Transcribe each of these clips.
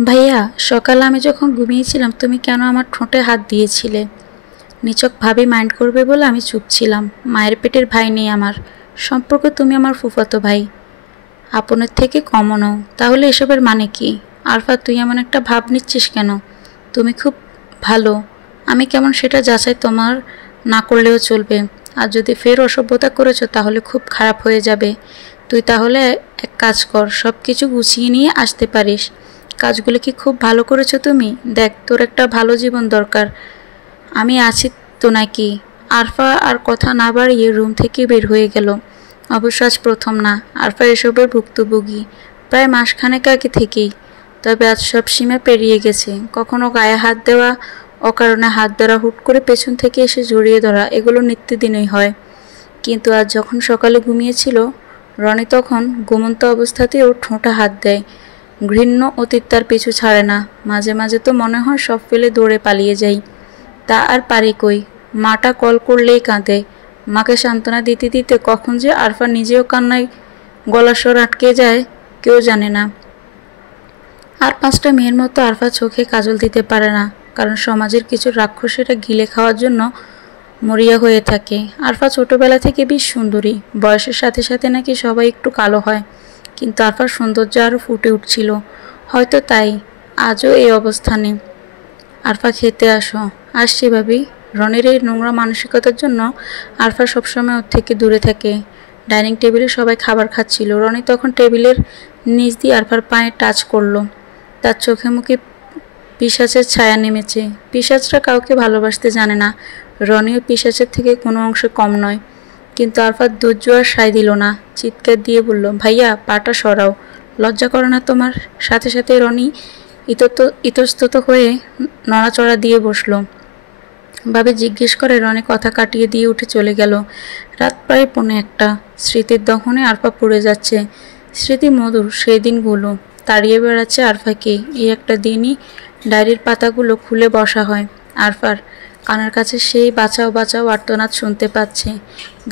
ভাইয়া, সকালে আমি যখন ঘুমিয়েছিলাম তুমি কেন আমার ঠোঁটে হাত দিয়েছিলে? নিছক ভাবি মাইন্ড করবে বলে আমি চুপ ছিলাম। মায়ের পেটের ভাই নেই আমার, সম্পর্কে তুমি আমার ফুফাতো ভাই, আপনের থেকে কমও নও। তাহলে এসবের মানে কি? আরফা, তুই এমন একটা ভাব নিচ্ছিস কেন? তুমি খুব ভালো, আমি কেমন সেটা যাচাই তোমার না করলেও চলবে। আর যদি ফের অসভ্যতা করেছো তাহলে খুব খারাপ হয়ে যাবে। তুই তাহলে এক কাজ কর, সব কিছু গুছিয়ে নিয়ে আসতে পারিস। কাজগুলো কি খুব ভালো করেছো তুমি? দেখ, তোর একটা ভালো জীবন দরকার, আমি আছি তো নাকি? আরফা আর কথা না বাড়িয়ে রুম থেকে বের হয়ে গেল। অবশ্য আজ প্রথম না আরফা এসবের ভুক্তভোগী, প্রায় মাসখানেক আগে থেকেই। তবে আজ সব সীমা পেরিয়ে গেছে। কখনো গায়ে হাত দেওয়া, অকারণে হাত ধরা, হুট করে পেছন থেকে এসে জড়িয়ে ধরা, এগুলো নিত্যদিনই হয়। কিন্তু আজ যখন সকালে ঘুমিয়েছিল রনি, তখন ঘুমন্ত অবস্থাতেও ঠোঁটা হাত দেয়। ঘৃণ্য অতীত তার পিছু ছাড়ে না। মাঝে মাঝে তো মনে হয় সব ফেলে দৌড়ে পালিয়ে যাই। তা আর পারি কই, মাটা কল করলেই কাঁদে। মাকে সান্ত্বনা দিতে দিতে কখন যে আরফা নিজেও কান্নায় গলার স্বর আটকে যায় কেউ জানে না। আর 5টা মেয়ের মতো আরফা চোখে কাজল দিতে পারে না, কারণ সমাজের কিছু রাক্ষসেরা গিলে খাওয়ার জন্য মরিয়া হয়ে থাকে। আরফা ছোটবেলা থেকে বেশ সুন্দরী, বয়সের সাথে সাথে নাকি সবাই একটু কালো হয়, কিন্তু আরফার সৌন্দর্য আরও ফুটে উঠছিল। হয়তো তাই আজও এই অবস্থানে। আরফা, খেতে আসো। আসছি ভাবি। রনির এই নোংরা মানসিকতার জন্য আরফা সবসময় ওর থেকে দূরে থাকে। ডাইনিং টেবিলে সবাই খাবার খাচ্ছিল। রনি তখন টেবিলের নিচ দিয়ে আরফার পায়ে টাচ করলো। তার চোখে মুখে পিশাচের ছায়া নেমেছে। পিশাচরা কাউকে ভালোবাসতে জানে না, রনিও পিশাচের থেকে কোনো অংশে কম নয়। কিন্তু আরফার ধৈর্য আর সায় দিল না, চিৎকার দিয়ে বলল, ভাইয়া পাটা সরাও, লজ্জা করে না তোমার? সাথে সাথে রনি ইতস্তত হয়ে নড়াচড়া দিয়ে বসল। ভাবে জিজ্ঞেস করে রনি কথা কাটিয়ে দিয়ে উঠে চলে গেল। রাত প্রায় 1:45। স্মৃতির দহনে আরফা পুড়ে যাচ্ছে। স্মৃতি মধুর সেই দিনগুলো তাড়িয়ে বেড়াচ্ছে আরফাকে। এই একটা দিনই ডায়েরির পাতাগুলো খুলে বসা হয়। আরফার কানের কাছে সেই বাঁচাও বাঁচাও আর্তনাদ শুনতে পাচ্ছে।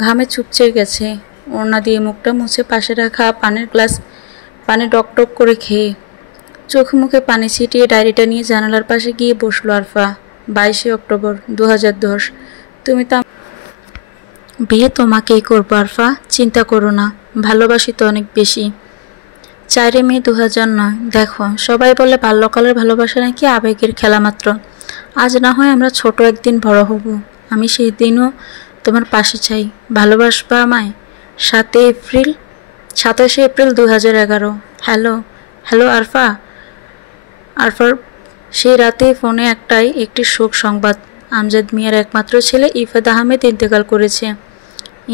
ঘামে চুপচে গেছে। ওড়না দিয়ে মুখটা মুছে পাশে রাখা পানি টকটক করে খেয়ে চোখ মুখে পানি ছিটিয়ে ডায়েরিটা নিয়ে জানালার পাশে গিয়ে বসলো আরফা। 22শে অক্টোবর 2010। তুমি তো বিয়ে তোমাকেই করবো আরফা, চিন্তা করো না, ভালোবাসি তো অনেক বেশি। 4 মে 2009। দেখো, সবাই বলে বাল্যকালের ভালোবাসা নাকি আবেগের খেলা মাত্র। আজ না হয় আমরা ছোট, একদিন বড় হব। আমি সেই দিনও তোমার পাশে চাই। ভালোবাসবা আমায়? 27শে এপ্রিল 2011। Hello hello Arfa. আরফার সেই রাতে ফোনে একটি শোক সংবাদ। আমজাদ মিয়ার একমাত্র ছেলে ইফাদ আহমেদ ইন্তেকাল করেছে।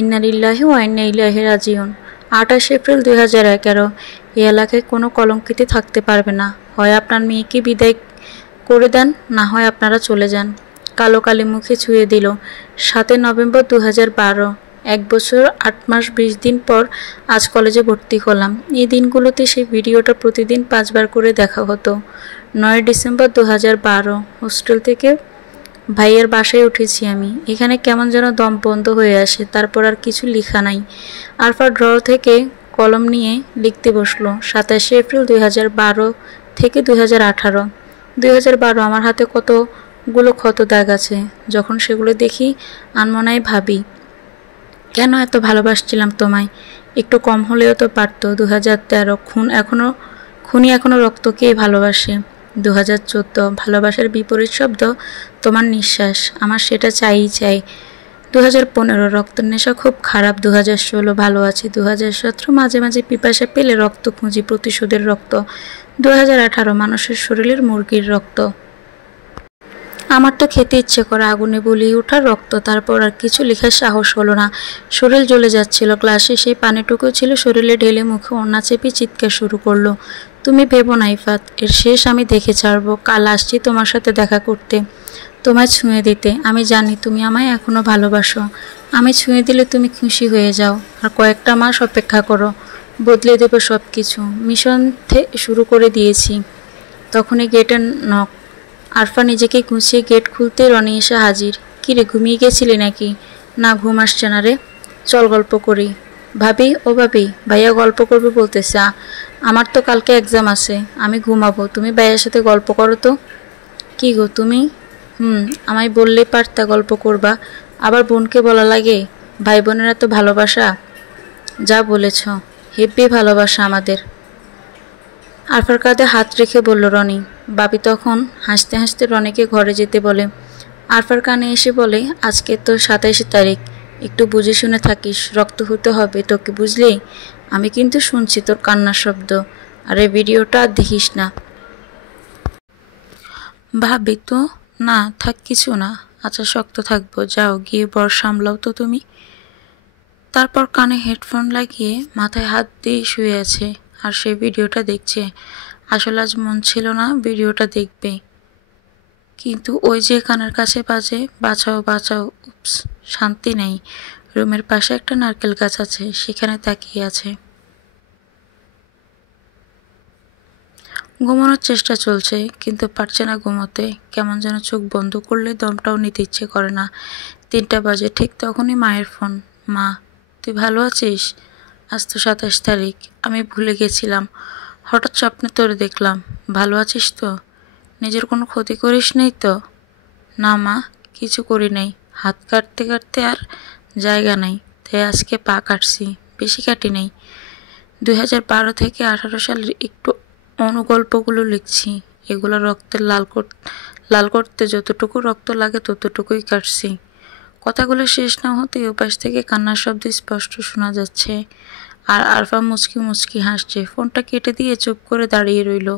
ইন্না লিল্লাহি ওয়া ইন্না ইলাইহি রাজিউন। 28 এপ্রিল 2011। এই এলাকায় কোনো কলঙ্কিত থাকতে পারবে না। হয় আপনার মেয়েকে বিদায় করে দেন, না হয় আপনারা চলে যান। কালো কালি মুখে ছুঁয়ে দিল। 7 নভেম্বর 2012। 1 বছর 8 মাস 20 দিন পর আজ কলেজে ভর্তি হলাম। এই দিনগুলোতে সেই ভিডিওটা প্রতিদিন 5 বার করে দেখা হতো। 9 ডিসেম্বর 2012। হোস্টেল থেকে ভাইয়ের বাসায় উঠেছি আমি। এখানে কেমন যেন দম বন্ধ হয়ে আসে। তারপর আর কিছু লেখা নাই। আরফা ড্রয়ার থেকে কলম নিয়ে লিখতে বসলো। 27শে এপ্রিল 2012 থেকে 2018। 2012। আমার হাতে কতগুলো ক্ষত দাগ আছে। যখন সেগুলো দেখি আনমনায় ভাবি, কেন এত ভালোবাসছিলাম তোমায়? একটু কম হলেও তো পারতো। 2013। খুনি এখনো রক্তকে ভালোবাসে। 2014। ভালোবাসার বিপরীত শব্দ তোমার নিঃশ্বাস, আমার সেটা চাই। 2015। রক্তের নেশা খুব খারাপ। 2016। ভালো আছি। 2017। মাঝে মাঝে পিপাসা পেলে রক্ত খুঁজি, প্রতিশোধের রক্ত। 2018। মানুষের শরীরের মুরগির রক্ত। আমার তো খেতে ইচ্ছে করে আগুনে বলিয়ে ওঠার রক্ত। তারপর আর কিছু লেখার সাহস হলো না। শরীর জ্বলে যাচ্ছিল। ক্লাসে সেই পানিটুকু ছিল শরীরে ঢেলে মুখে ওড়না চেপে চিৎকার শুরু করলো, তুমি ভেবো না ইফাত, এর শেষ আমি দেখে ছাড়বো। কাল আসছি তোমার সাথে দেখা করতে, তোমায় ছুঁয়ে দিতে। আমি জানি তুমি আমায় এখনো ভালোবাসো। আমি ছুঁয়ে দিলে তুমি খুশি হয়ে যাও। আর কয়েকটা মাস অপেক্ষা করো, বদলে দেবো সব কিছু। মিশন শুরু করে দিয়েছি। তখনই গেটের নক। আরফা নিজেকে গুছিয়ে গেট খুলতে রনি এসে হাজির। কিরে, ঘুমিয়ে গেছিলি নাকি? না, ঘুম আসছে না রে, চল গল্প করি। ভাবি, ও ভাবি, ভাইয়া গল্প করবে বলতেছে। আমার তো কালকে এক্সাম আছে, আমি ঘুমাবো। তুমি ভাইয়ের সাথে গল্প করো তো। কি গো তুমি? আমায় বললেই পারতা গল্প করবা, আবার বোনকে বলা লাগে? ভাই বোনেরা তো ভালোবাসা। যা বলেছ, হেব্বি ভালোবাসা আমাদের। আরফার কাঁধে হাত রেখে বলল রনি। বাপি তখন হাসতে হাসতে রনিকে ঘরে যেতে বলে। আরফার কানে এসে বলে, আজকে তো 27 তারিখ, একটু বুঝে শুনে থাকিস, রক্ত হতে হবে তোকে, বুঝলি? আমি কিন্তু শুনছি তোর কান্নার শব্দ। আর এই ভিডিওটা আর দেখিস না। ভাবি তো। না থাক, কিছু না। আচ্ছা শক্ত থাকবো, যাও গিয়ে বর সামলাও তো তুমি। তারপর কানে হেডফোন লাগিয়ে মাথায় হাত দিয়ে শুয়ে আছে আর সে ভিডিওটা দেখছে। আসলে আজ মন ছিল না ভিডিওটা দেখবে, কিন্তু ওই যে কানের কাছে বাজে, বাঁচাও বাঁচাও। উপস, শান্তি নেই। রুমের পাশে একটা নারকেল গাছ আছে, সেখানে তাকিয়ে আছে। ঘুমানোর চেষ্টা চলছে, কিন্তু পারছে না ঘুমোতে। কেমন যেন চোখ বন্ধ করলে দমটাও নিতে ইচ্ছে করে না। 3টা বাজে, ঠিক তখনই মায়ের ফোন। মা, তুই ভালো আছিস? আজ তো 27 তারিখ, আমি ভুলে গেছিলাম। হঠাৎ স্বপ্নে তোরে দেখলাম। ভালো আছিস তো? নিজের কোনো ক্ষতি করিস নেই তো? না মা, কিছু করি নাই। হাত কাটতে কাটতে আর জায়গা নাই, তাই আজকে পা কাটছি। বেশি কাটি নাই। 2012 থেকে 18 সালের একটু অনুগল্পগুলো লিখছি। এগুলো রক্তের লাল করতে যতটুকু রক্ত লাগে ততটুকুই কাটছি। কথাগুলো শেষ না হতেই ওপাশ থেকে কান্নার শব্দ স্পষ্ট শোনা যাচ্ছে। আর আরফা মুচকি মুচকি হাসছে। ফোনটা কেটে দিয়ে চুপ করে দাঁড়িয়ে রইল।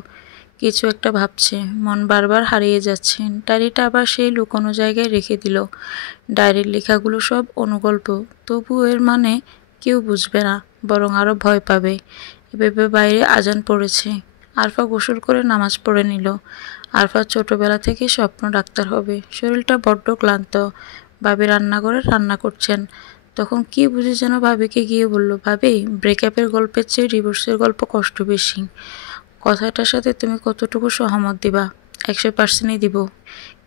কিছু একটা ভাবছে, মন বারবার হারিয়ে যাচ্ছে। ডায়েরিটা আবার সেই লুকোনো জায়গায় রেখে দিল। ডায়েরির লেখাগুলো সব অনুগল্প, তবু এর মানে কেউ বুঝবে না, বরং আরও ভয় পাবে। এভাবে বাইরে আজান পড়েছে। আরফা গোসল করে নামাজ পড়ে নিল। আরফা ছোটবেলা থেকে স্বপ্ন ডাক্তার হবে। শরীরটা বড্ড ক্লান্ত। ভাবি রান্নাঘরে রান্না করছেন। তখন কি বুঝে যেন ভাবিকে গিয়ে বলল, ভাবি, ব্রেকআপের গল্পের চেয়ে ডিভোর্সের গল্প কষ্ট বেশি। কথাটার সাথে তুমি কতটুকু সহমত দিবা? 100%ই দিব।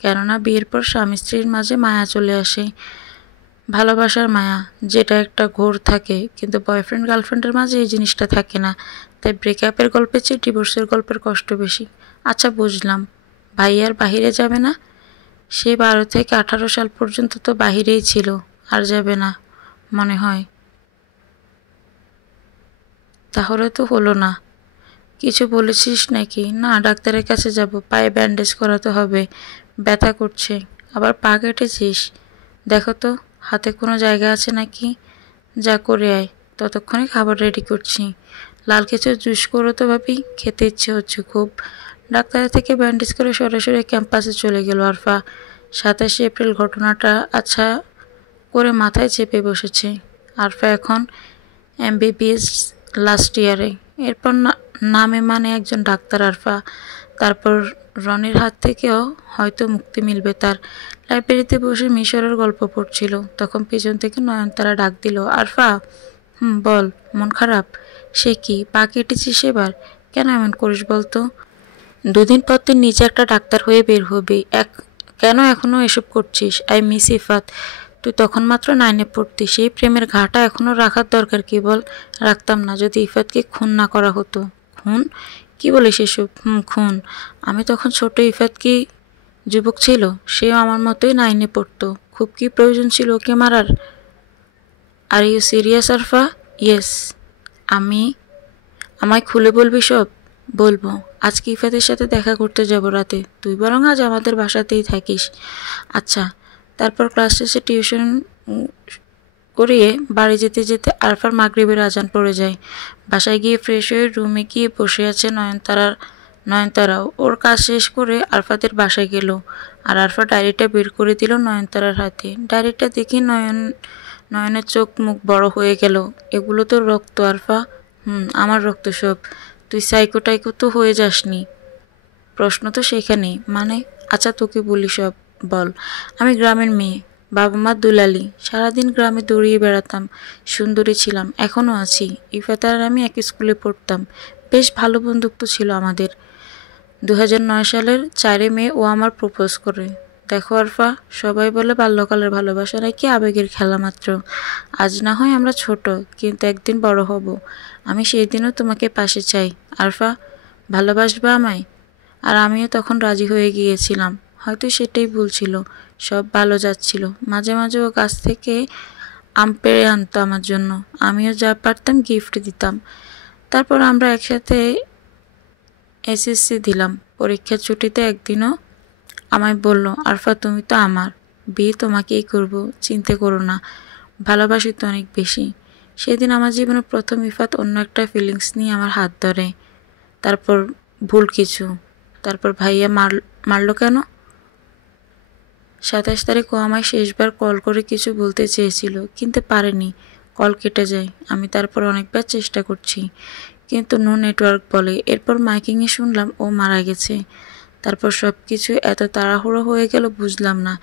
কেননা বিয়ের পর স্বামী স্ত্রীর মাঝে মায়া চলে আসে। ভালোবাসার মায়া, যেটা একটা ঘোর থাকে, কিন্তু বয়ফ্রেন্ড গার্লফ্রেন্ডের মাঝে এই জিনিসটা থাকে না। তাই ব্রেকআপের গল্পের চেয়ে ডিভোর্সের গল্পের কষ্ট বেশি। আচ্ছা বুঝলাম, ভাই আর বাহিরে যাবে না? সে 12 থেকে 18 সাল পর্যন্ত তো বাহিরেই ছিল, আর যাবে না মনে হয়। তাহলে তো হলো না। কিছু বলেছিস নাকি? না, ডাক্তারের কাছে যাব, পায়ে ব্যান্ডেজ করাতে হবে, ব্যথা করছে। আবার পা কেটেছিস? দেখো তো হাতে কোনো জায়গা আছে নাকি। যা করে আয়, ততক্ষণে খাবার রেডি করছি। লাল কিছু জুস করো তো ভাবি, খেতে ইচ্ছে হচ্ছে খুব। ডাক্তারের থেকে ব্যান্ডেজ করে সরাসরি ক্যাম্পাসে চলে গেল আরফা। 27 এপ্রিল ঘটনাটা আচ্ছা করে মাথায় চেপে বসেছে। আরফা এখন MBBS লাস্ট ইয়ারে। এরপর নামে মানে একজন ডাক্তার আরফা। তারপর রনির হাত থেকেও হয়তো মুক্তি মিলবে তার। লাইব্রেরিতে বসে মিশরের গল্প পড়ছিল, তখন পেছন থেকে নয়নতারা ডাক দিল, আরফা। বল, মন খারাপ? সে কি, পা কেটেছিস এবার? কেন এমন করিস বলতো? 2 দিন পর তুই নিজে একটা ডাক্তার হয়ে বের হবি, কেন এখনো এসব করছিস? I miss Ifat. তুই তখন মাত্র 9-এ পড়তি, সেই প্রেমের ঘাটা এখনো রাখার দরকার কি বল? রাখতাম না যদি ইফাতকে খুন না করা হতো। খুন? কি বলিস এসব? খুন। আমি তখন ছোট, ইফাত কি যুবক ছিল? সেও আমার মতোই 9-এ পড়তো। খুব কি প্রয়োজন ছিল ওকে মারার? Are you serious Arfa? Yes. আমি আমায় খুলে বলবি সব? বলবো। আজকে ইফাতের সাথে দেখা করতে যাব রাতে, তুই বরং আজ আমাদের বাসাতেই থাকিস। আচ্ছা। তারপর ক্লাস শেষে টিউশন করিয়ে বাড়ি যেতে যেতে আরফার মাগরিবের আজান পড়ে যায়। বাসায় গিয়ে ফ্রেশ হয়ে রুমে গিয়ে বসে আছে নয়নতারাও। ওর কাজ শেষ করে আরফাদের বাসায় গেল। আর আরফা ডায়েরিটা বের করে দিল নয়নতারার হাতে। ডায়েরিটা দেখে নয়নের চোখ মুখ বড় হয়ে গেল। এগুলো তো রক্ত আরফা। আমার রক্ত সব। তুই সাইকো তো হয়ে যাসনি? প্রশ্ন তো সেখানেই। মানে? আচ্ছা তোকে বলি সব, বল। আমি গ্রামের মেয়ে, বাবা মা দুলালি। সারাদিন গ্রামে দৌড়িয়ে বেড়াতাম। সুন্দরী ছিলাম, এখনও আছি। ইফাত আর আমি এক স্কুলে পড়তাম। বেশ ভালো বন্ধুত্ব ছিল আমাদের। 2009 সালের 4 মে ও আমার প্রপোজ করে। দেখো আরফা, সবাই বলে বাল্যকালের ভালোবাসা নাকি আবেগের খেলা মাত্র। আজ না হয় আমরা ছোট, কিন্তু একদিন বড় হব। আমি সেই দিনও তোমাকে পাশে চাই। আরফা, ভালোবাসবা আমায়? আর আমিও তখন রাজি হয়ে গিয়েছিলাম। হয়তো সেটাই ভুল ছিল। সব ভালো যাচ্ছিল। মাঝে মাঝে ও গাছ থেকে আম পেড়ে আনতো আমার জন্য। আমিও যা পারতাম গিফট দিতাম। তারপর আমরা একসাথে এসএসসি দিলাম। পরীক্ষার ছুটিতে একদিনও আমায় বলল, আরফা তুমি তো আমার, বিয়ে তোমাকেই করব, চিন্তা করো না। ভালোবাসি তো অনেক বেশি। সেদিন আমার জীবনের প্রথম ইফাত অন্য একটা ফিলিংস নিয়ে আমার হাত ধরে। তারপর ভুল কিছু। তারপর ভাইয়া মারলো কেন? 27 তারিখ ও আমায় শেষবার কল করে কিছু বলতে চেয়েছিল, কিন্তু পারেনি। কল কেটে যায়। আমি তারপর অনেকবার চেষ্টা করছি, কিন্তু নো নেটওয়ার্ক বলে। এরপর মাইকিংয়ে শুনলাম ও মারা গেছে। তারপর সব কিছু এত তাড়াহুড়ো হয়ে গেল বুঝলাম না।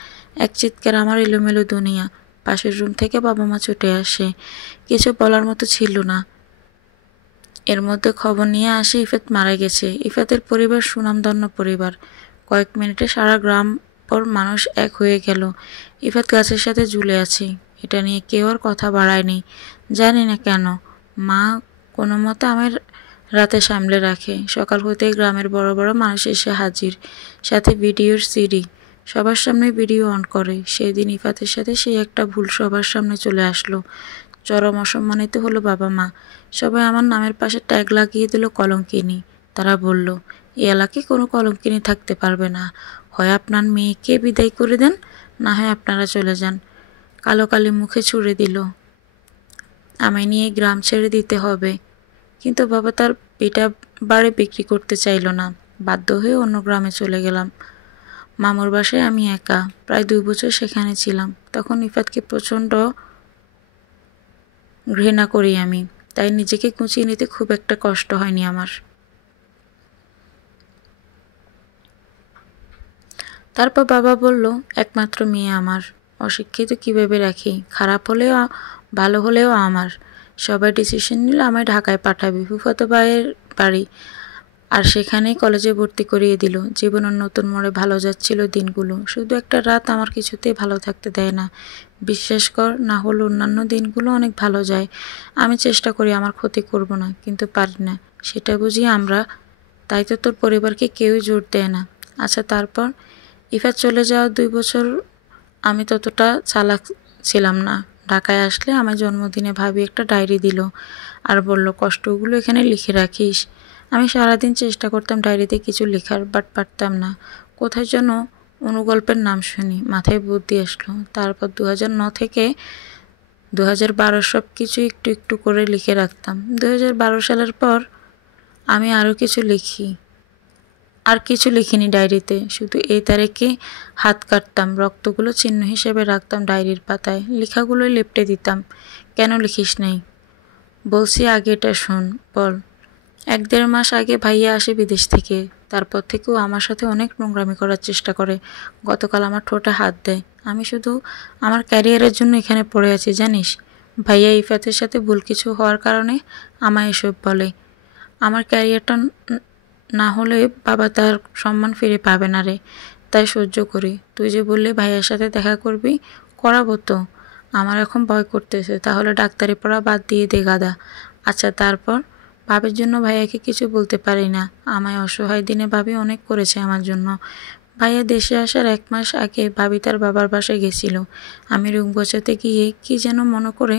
এক চিৎকার, আমার এলোমেলো দুনিয়া। পাশের রুম থেকে বাবা মা ছুটে আসে। কিছু বলার মতো ছিল না। এর মধ্যে খবর নিয়ে আসে ইফাত মারা গেছে। ইফাতের পরিবার সুনামধন্য পরিবার। কয়েক মিনিটে সারা গ্রাম পর মানুষ এক হয়ে গেল। ইফাত গাছের সাথে ঝুলে আছে। এটা নিয়ে কেউ আর কথা বাড়ায়নি। জানি না কেন। মা কোনো মতে আমার রাতে সামলে রাখে। সকাল হতেই গ্রামের বড় বড় মানুষ এসে হাজির, সাথে ভিডিওর সিডি। সবার সামনে ভিডিও অন করে। সেদিন ইফাতের সাথে সেই একটা ভুল সবার সামনে চলে আসলো। চরম অসম্মানিত হলো বাবা মা। সবাই আমার নামের পাশে ট্যাগ লাগিয়ে দিল কলঙ্কিনী। তারা বলল, এই এলাকায় কোনো কলঙ্কিনী থাকতে পারবে না। হয় আপনার মেয়েকে বিদায় করে দেন, না হয় আপনারা চলে যান। কালো কালি মুখে ছুড়ে দিল, আমায় নিয়ে গ্রাম ছেড়ে দিতে হবে। কিন্তু বাবা তার পিটা বাড়ি বিক্রি করতে চাইল না। বাধ্য হয়ে অন্য গ্রামে চলে গেলাম। মামুর বাসায় আমি একা। প্রায় 2 বছর সেখানে ছিলাম। তখন ইফাতকে প্রচণ্ড ঘৃণা করি আমি। তাই নিজেকে গুছিয়ে নিতে খুব একটা কষ্ট হয়নি আমার। তারপর বাবা বলল, একমাত্র মেয়ে আমার, অশিক্ষিত কিভাবে রাখি, খারাপ হলেও ভালো হলেও আমার। সবাই ডিসিশন নিল আমায় ঢাকায় পাঠাবি, ফুফাতো ভাইয়ের বাড়ি। আর সেখানেই কলেজে ভর্তি করিয়ে দিল। জীবনের নতুন মোড়ে ভালো যাচ্ছিল দিনগুলো। শুধু একটা রাত আমার কিছুতেই ভালো থাকতে দেয় না। বিশ্বাস কর, না হলে অন্যান্য দিনগুলো অনেক ভালো যায়। আমি চেষ্টা করি আমার ক্ষতি করব না, কিন্তু পারি না। সেটা বুঝি আমরা। তাই তো তোর পরিবারকে কেউই জোর দেয় না। আচ্ছা, তারপর ইফাত চলে যাওয়ার 2 বছর আমি ততটা চালাক ছিলাম না। ঢাকায় আসলে আমার জন্মদিনে ভাবি একটা ডায়েরি দিল আর বলল, কষ্টগুলো এখানে লিখে রাখিস। আমি সারাদিন চেষ্টা করতাম ডায়েরিতে কিছু লেখার, বাট পারতাম না। কোথায় যেন অনুগল্পের নাম শুনি, মাথায় বুদ্ধি আসলো। তারপর 2009 থেকে 2012 সব কিছু একটু একটু করে লিখে রাখতাম। 2012 সালের পর আমি আর কিছু লিখিনি ডায়েরিতে। শুধু এই তারিখে হাত কাটতাম, রক্তগুলো চিহ্ন হিসেবে রাখতাম ডায়েরির পাতায়, লেখাগুলোই লেপটে দিতাম। কেন লিখিস নাই? বলছি, আগে এটা শোন। বল। 1-1.5 মাস আগে ভাইয়া আসে বিদেশ থেকে। তারপর থেকেও আমার সাথে অনেক নোংরামি করার চেষ্টা করে। গতকাল আমার ঠোঁটে হাত দেয়। আমি শুধু আমার ক্যারিয়ারের জন্য এখানে পড়ে আছি, জানিস? ভাইয়া ইফাতের সাথে ভুল কিছু হওয়ার কারণে আমায় এসব বলে। আমার ক্যারিয়ারটা না হলে বাবা তার সম্মান ফিরে পাবে না রে। তাই সহ্য করি। তুই যে বললি ভাইয়ার সাথে দেখা করবি, করাবো তো। আমার এখন ভয় করতেছে। তাহলে ডাক্তারি পড়া বাদ দিয়ে দে গাদা। আচ্ছা, তারপর? ভাবির জন্য ভাইয়াকে কিছু বলতে পারি না। আমায় অসহায় দিনে ভাবি অনেক করেছে আমার জন্য। ভাইয়া দেশে আসার 1 মাস আগে ভাবি তার বাবার বাসায় গেছিল। আমি রুম গোছাতে গিয়ে কি যেন মনে করে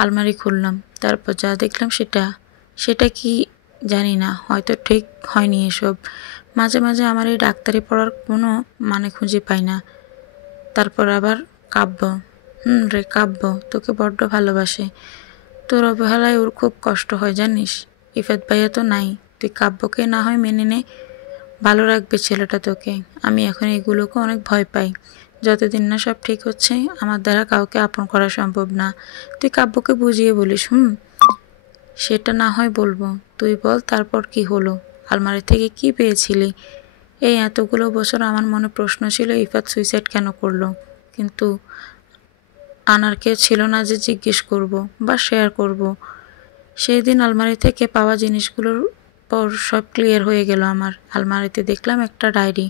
আলমারি খুললাম। তারপর যা দেখলাম সেটা কি জানি না, হয়তো ঠিক হয়নি এসব। মাঝে মাঝে আমার এই ডাক্তারি পড়ার কোনো মানে খুঁজে পাই না। তারপর আবার কাব্য। রে কাব্য, তোকে বড্ড ভালোবাসে। তোর অবহেলায় ওর খুব কষ্ট হয়, জানিস? ইফাত ভাইয়া তো নাই। তুই কাব্যকে না হয় মেনে নে, ভালো রাখবে ছেলেটা তোকে। আমি এখন এগুলোকে অনেক ভয় পাই। যতদিন না সব ঠিক হচ্ছে, আমার দ্বারা কাউকে আপন করা সম্ভব না। তুই কাব্যকে বুঝিয়ে বলিস। সেটা না হয় বলবো। তুই বল, তারপর কি হলো? আলমারি থেকে কি পেয়েছিলি? এই এতগুলো বছর আমার মনে প্রশ্ন ছিল, ইফাত সুইসাইড কেন করলো, কিন্তু আনার কেউ ছিল না যে জিজ্ঞেস করব বা শেয়ার করব। সেই দিন আলমারি থেকে পাওয়া জিনিসগুলোর তারপর সব ক্লিয়ার হয়ে গেল আমার। আলমারিতে দেখলাম একটা ডায়েরি,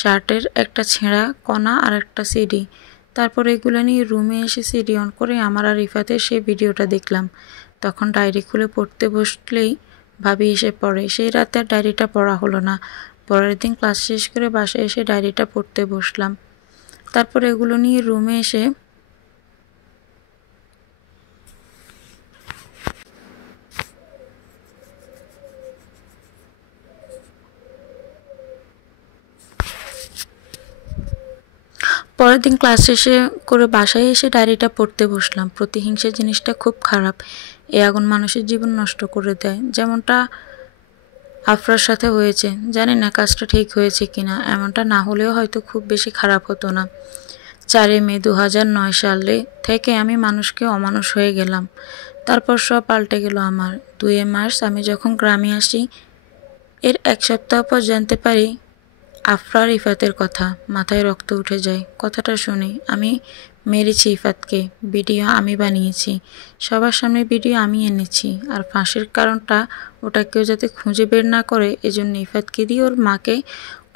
শার্টের একটা ছেঁড়া কণা আর একটা সিডি। তারপর এগুলো নিয়ে রুমে এসে সিডি অন করে আমার আর রিফাতের সেই ভিডিওটা দেখলাম। তখন ডায়েরি খুলে পড়তে বসলেই ভাবি এসে পড়ে। সেই রাতে আর ডায়েরিটা পড়া হলো না। পরের দিন ক্লাস শেষ করে বাসায় এসে ডায়েরিটা পড়তে বসলাম। তারপর এগুলো নিয়ে রুমে এসে পরের দিন ক্লাস শেষে করে বাসায় এসে ডায়েরিটা পড়তে বসলাম। প্রতিহিংসা জিনিসটা খুব খারাপ। এ আগুন মানুষের জীবন নষ্ট করে দেয়, যেমনটা আফরার সাথে হয়েছে। জানি না কাজটা ঠিক হয়েছে কিনা, এমনটা না হলেও হয়তো খুব বেশি খারাপ হতো না। 4 মে 2009 সালে থেকে আমি মানুষকে অমানুষ হয়ে গেলাম। তারপর সব পাল্টে গেল আমার। 2 মার্চ আমি যখন গ্রামে আসি, এর 1 সপ্তাহ পর জানতে পারি আফরার ইফাতের কথা। মাথায় রক্ত উঠে যায় কথাটা শুনে। আমি মেরেছি ইফাতকে, ভিডিও আমি বানিয়েছি, সবার সামনে ভিডিও আমি এনেছি। আর ফাঁসির কারণটা ওটা কেউ যাতে খুঁজে বের না করে, এজন্য ইফাতকে দিয়ে ওর মাকে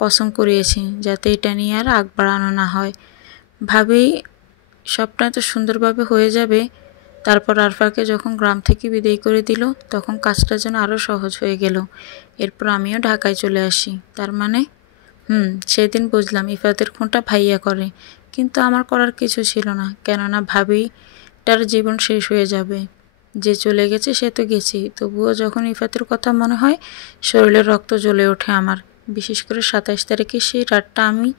কসম করিয়েছি যাতে এটা নিয়ে আর আগ বাড়ানো না হয়। ভাবেই সবটা তো সুন্দরভাবে হয়ে যাবে। তারপর আরফাকে যখন গ্রাম থেকে বিদায় করে দিল, তখন কাজটা যেন আরও সহজ হয়ে গেল। এরপর আমিও ঢাকায় চলে আসি। তার মানে সেদিন বুঝলাম ইফাতের খুনটা ভাইয়া করে, কিন্তু আমার করার কিছু ছিল না, কেননা ভাবিটার জীবন শেষ হয়ে যাবে। যে চলে গেছে সে তো গেছেই, তবুও যখন ইফাতের কথা মনে হয় শরীরের রক্ত জ্বলে ওঠে আমার। বিশেষ করে 27 তারিখে সেই রাতটা আমি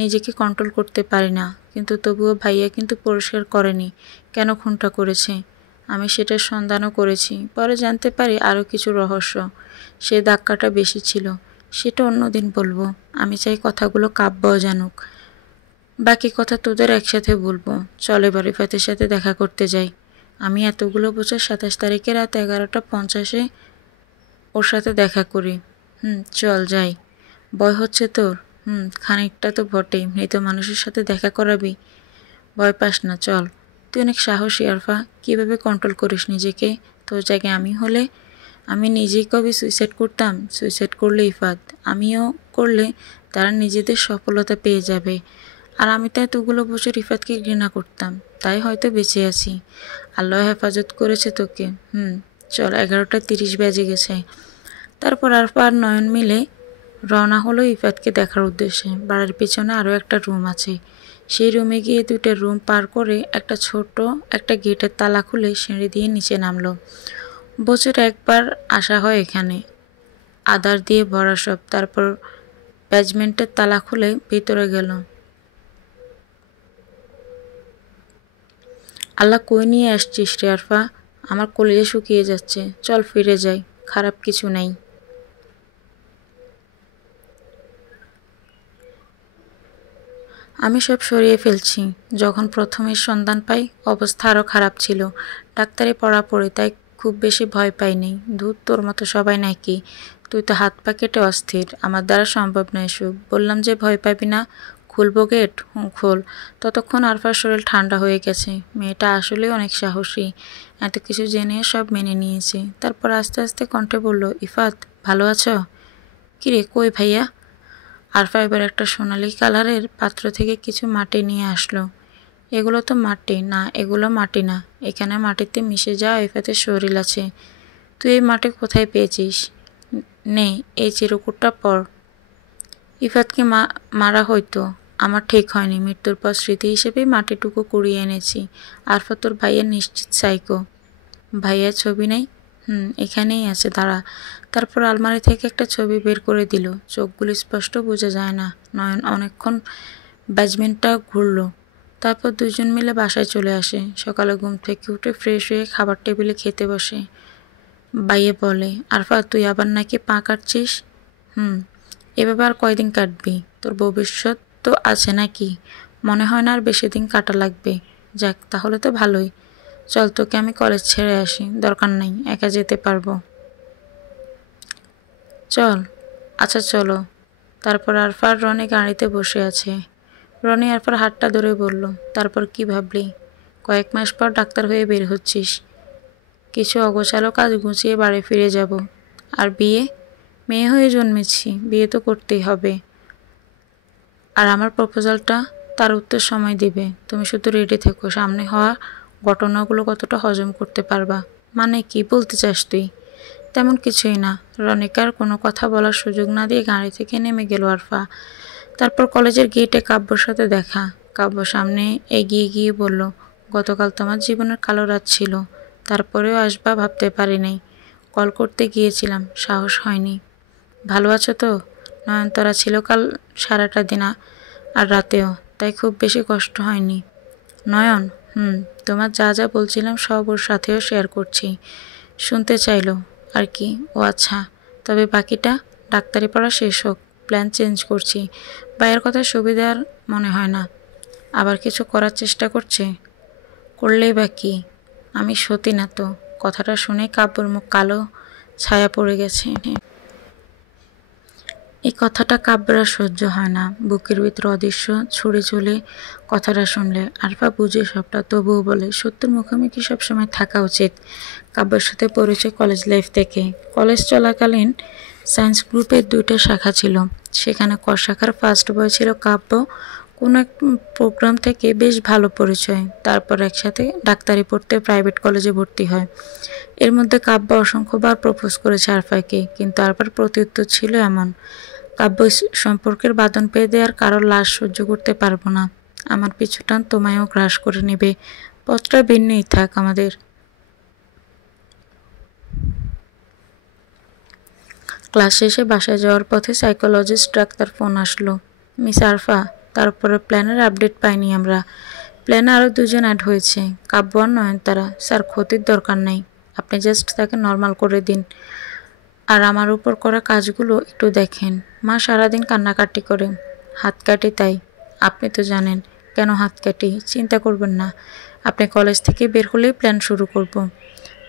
নিজেকে কন্ট্রোল করতে পারি না। কিন্তু তবুও ভাইয়া কিন্তু পরিষ্কার করেনি কেন খুনটা করেছে। আমি সেটার সন্ধানও করেছি। পরে জানতে পারি আরও কিছু রহস্য। সে ধাক্কাটা বেশি ছিল, সেটা অন্যদিন বলবো। আমি চাই কথাগুলো কাব্যও জানুক। বাকি কথা তোদের একসাথে বলবো। চল এবার ইফাতের সাথে দেখা করতে যাই। আমি এতগুলো বছর 27 তারিখে রাত 11:50 ওর সাথে দেখা করি। চল যাই। ভয় হচ্ছে তোর? খানিকটা তো বটেই। মৃত মানুষের সাথে দেখা করাবি? ভয় পাস না, চল। তুই অনেক সাহসী আরফা। কীভাবে কন্ট্রোল করিস নিজেকে? তোর জায়গায় আমি হলে আমি নিজেই কবে সুইসাইড করতাম। সুইসাইড করলে ইফাত, আমিও করলে তারা নিজেদের সফলতা পেয়ে যাবে। আর আমি তো এতগুলো বছর ইফাতকে ঘৃণা করতাম, তাই হয়তো বেঁচে আছি। আল্লাহ হেফাজত করেছে তোকে। চল, 11:30 বেজে গেছে। তারপর আরফা আর নয়ন মিলে রওনা হলো ইফাতকে দেখার উদ্দেশ্যে। বাড়ির পেছনে আরও একটা রুম আছে। সেই রুমে গিয়ে 2টা রুম পার করে একটা গেটের তালা খুলে সিঁড়ি দিয়ে নিচে নামলো। বছরে একবার আসা হয় এখানে, আদার দিয়ে ভরা সব। তারপর বেজমেন্টের তালা খুলে ভিতরে গেল। আল্লাহ কই নিয়ে আসছিস রে আরফা? আমার কলিজা শুকিয়ে যাচ্ছে। চল ফিরে যাই, খারাপ কিছু নেই। আমি সব সরিয়ে ফেলছি। যখন প্রথমের সন্ধান পাই অবস্থা আরও খারাপ ছিল। ডাক্তারি পড়া পড়ে তাই খুব বেশি ভয় পাইনি। ধুর, তোর মতো সবাই নাকি। তুই তো হাত পা কেটে অস্থির। আমার দ্বারা সম্ভব নয় এসব। বললাম যে ভয় পাবি না। খুলবো গেট? খোল। ততক্ষণ আরফার শরীর ঠান্ডা হয়ে গেছে। মেয়েটা আসলেই অনেক সাহসী। এত কিছু জেনে সব মেনে নিয়েছে। তারপর আস্তে আস্তে কণ্ঠে বলল, ইফাত ভালো আছো? কিরে, কই ভাইয়া? আরফা এবার একটা সোনালি কালারের পাত্র থেকে কিছু মাটি নিয়ে আসলো। এগুলো তো মাটি না, এগুলো মাটি না। এখানে মাটিতে মিশে যাওয়া ইফাতের শরীর আছে। তুই এই মাটি কোথায় পেয়েছিস? নে, এই চিরকুটটা পর। ইফাতকে মারা হয়তো আমার ঠিক হয়নি। মৃত্যুর পর স্মৃতি হিসেবে মাটিটুকু কুড়িয়ে এনেছি। আরফা তোর ভাইয়ের নিশ্চিত সাইকো। ভাইয়ার ছবি নেই? এখানেই আছে, দাঁড়া। তারপর আলমারি থেকে একটা ছবি বের করে দিল। চোখগুলো স্পষ্ট বোঝা যায় না। নয়ন অনেকক্ষণ বেজমেন্টটা ঘুরল। তারপর দুজন মিলে বাসায় চলে আসে। সকালে ঘুম থেকে উঠে ফ্রেশ হয়ে খাবার টেবিলে খেতে বসে। ভাইয়া বলে, আরফা তুই আবার নাকি পা কাটছিস? এভাবে আর কয়দিন কাটবি? তোর ভবিষ্যৎ তো আছে নাকি? মনে হয় না আর বেশি দিন কাটা লাগবে। যাক, তাহলে তো ভালোই। চল, তোকে আমি কলেজ ছেড়ে আসি। দরকার নেই, একা যেতে পারবো। চল। আচ্ছা চলো। তারপর আরফা আর রনি গাড়িতে বসে আছে। রনি আরফার হাতটা ধরে বলল, তারপর কি ভাবলি? কয়েক মাস পর ডাক্তার হয়ে বের হচ্ছিস। কিছু অগোছালো কাজ গুছিয়ে বাড়ি ফিরে যাব। আর বিয়ে? মেয়ে হয়ে জন্মেছি, বিয়ে তো করতেই হবে। আর আমার প্রপোজালটা তার উত্তর সময় দিবে। তুমি শুধু রেডি থেকো, সামনে হওয়া ঘটনাগুলো কতটা হজম করতে পারবা। মানে কি বলতে চাস তুই? তেমন কিছুই না। রনিকার কোনো কথা বলার সুযোগ না দিয়ে গাড়ি থেকে নেমে গেল আরফা। তারপর কলেজের গেটে কাব্যর সাথে দেখা। কাব্য সামনে এগিয়ে গিয়ে বলল, গতকাল তোমার জীবনের কালো রাত ছিল, তারপরেও আসবা ভাবতে পারিনি। কল করতে গিয়েছিলাম, সাহস হয়নি। ভালো আছো তো? নয়নতারা ছিল কাল সারাটা দিন আর রাতেও, তাই খুব বেশি কষ্ট হয়নি। নয়ন, তোমার যা যা বলছিলাম সব ওর সাথেও শেয়ার করছি। শুনতে চাইলো আর কি। ও আচ্ছা, তবে বাকিটা ডাক্তারি পড়া শেষ হোক, প্ল্যান চেঞ্জ করছি। ভাইয়ের কথা সুবিধার মনে হয় না। আবার কিছু করার চেষ্টা করছে? করলেই বা কি? আমি সতী না তো। কথাটা শুনে কাব্যর মুখ কালো ছায়া পড়ে গেছে। এই কথাটা কাব্যের আর সহ্য হয় না। বুকের ভিতর অদৃশ্য ছুড়ে চলে কথাটা শুনলে। আরফা বুঝে সবটা, তবুও বলে, সত্যের মুখোমুখি সবসময় থাকা উচিত। কাব্যের সাথে পরিচয় কলেজ লাইফ থেকে। কলেজ চলাকালীন সায়েন্স গ্রুপের 2টা শাখা ছিল। সেখানে ক শাখার ফার্স্ট বয় ছিল কাব্য। কোনো এক প্রোগ্রাম থেকে বেশ ভালো পরিচয়। তারপর একসাথে ডাক্তারি পড়তে প্রাইভেট কলেজে ভর্তি হয়। এর মধ্যে কাব্য অসংখ্যবার প্রপোজ করেছে আরফাকে, কিন্তু আরফার প্রত্যুত্তর ছিল এমন, কাব্য সম্পর্কের বাঁধন বেঁধে আর কারোর লাশ সহ্য করতে পারবো না। আমার পিছুটান তোমায়ও গ্রাস করে নেবে। পথটা ভিন্নই থাক আমাদের। ক্লাস শেষে বাসায় যাওয়ার পথে সাইকোলজিস্ট ডাক্তার ফোন আসলো। মিস আরফা, তারপরে প্ল্যানের আপডেট পাইনি আমরা। প্ল্যানে আরও 2জন অ্যাড হয়েছে, কাব্য আর নয়নতারা। স্যার, ক্ষতির দরকার নেই, আপনি জাস্ট তাকে নর্মাল করে দিন। আর আমার উপর করা কাজগুলো একটু দেখেন। মা সারাদিন কান্নাকাটি করে। হাত কাটি তাই? আপনি তো জানেন কেন হাত কাটি। চিন্তা করবেন না, আপনি কলেজ থেকে বের হলেই প্ল্যান শুরু করব।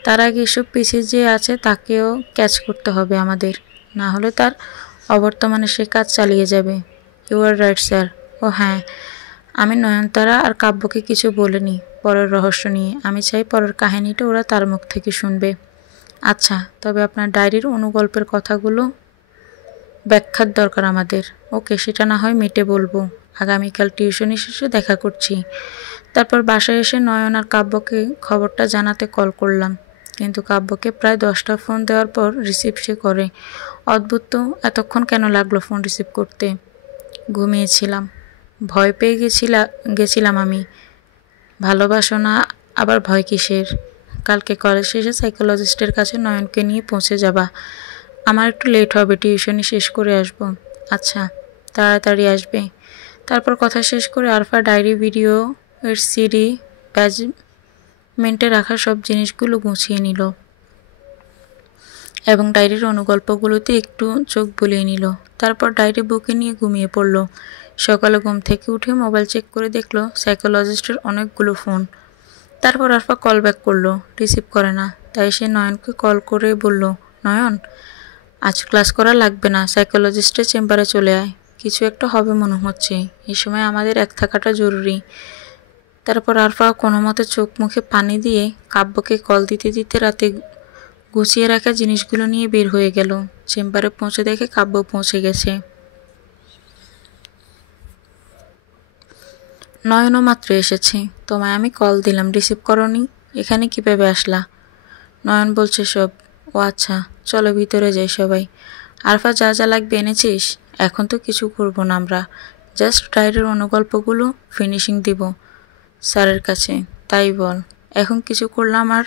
তার আগে এসব পিছিয়ে যে আছে তাকেও ক্যাচ করতে হবে আমাদের, না হলে তার অবর্তমানে সে কাজ চালিয়ে যাবে। You are right sir. ও হ্যাঁ, আমি নয়নতারা আর কাব্যকে কিছু বলিনি পরের রহস্য নিয়ে। আমি চাই পরের কাহিনীটা ওরা তার মুখ থেকে শুনবে। আচ্ছা, তবে আপনার ডায়েরির অনুগল্পের কথাগুলো ব্যাখ্যার দরকার আমাদের। ওকে, সেটা না হয় মিটে বলবো। আগামীকাল টিউশনি শেষে দেখা করছি। তারপর বাসায় এসে নয়ন আর কাব্যকে খবরটা জানাতে কল করলাম, কিন্তু কাব্যকে প্রায় 10টা ফোন দেওয়ার পর রিসিভ সে করে। অদ্ভুত তো, এতক্ষণ কেন লাগলো ফোন রিসিভ করতে? ঘুমিয়েছিলাম। ভয় পেয়ে গেছিলাম আমি। ভালোবাসো না আবার ভয় কিসের? কালকে কলেজ শেষে সাইকোলজিস্টের কাছে নয়নকে নিয়ে পৌঁছে যাবা। আমার একটু লেট হবে, টিউশনি শেষ করে আসব। আচ্ছা, তাড়াতাড়ি আসবে। তারপর কথা শেষ করে আরফা ডায়েরি, ভিডিও এর সিডি, ব্যাজমেন্টে রাখা সব জিনিসগুলো গুছিয়ে নিল এবং ডায়েরির অনুগল্পগুলোতে একটু চোখ বুলিয়ে নিল। তারপর ডায়েরি বুকে নিয়ে ঘুমিয়ে পড়ল। সকালে ঘুম থেকে উঠে মোবাইল চেক করে দেখলো সাইকোলজিস্টের অনেকগুলো ফোন। তারপর আরফা কল ব্যাক করলো, রিসিভ করে না। তাই সে নয়নকে কল করে বলল, নয়ন, আজ ক্লাস করা লাগবে না, সাইকোলজিস্টের চেম্বারে চলে আয়। কিছু একটা হবে মনে হচ্ছে, এই সময় আমাদের এক থাকাটা জরুরি। তারপর আরফা কোনো মতে চোখ মুখে পানি দিয়ে কাব্যকে কল দিতে দিতে রাতে গুছিয়ে রাখা জিনিসগুলো নিয়ে বের হয়ে গেল। চেম্বারে পৌঁছে দেখে কাব্য পৌঁছে গেছে। নয়নও মাত্র এসেছে। তোমায় আমি কল দিলাম, রিসিভ করনি, এখানে কীভাবে আসলা? নয়ন বলছে সব। ও আচ্ছা, চলো ভিতরে যাই সবাই। আরফা, যা যা লাগবে এনেছিস? এখন তো কিছু করবো না আমরা, জাস্ট ডায়েরির অনুগল্পগুলো ফিনিশিং দিব স্যারের কাছে। তাই বল, এখন কিছু করলাম আর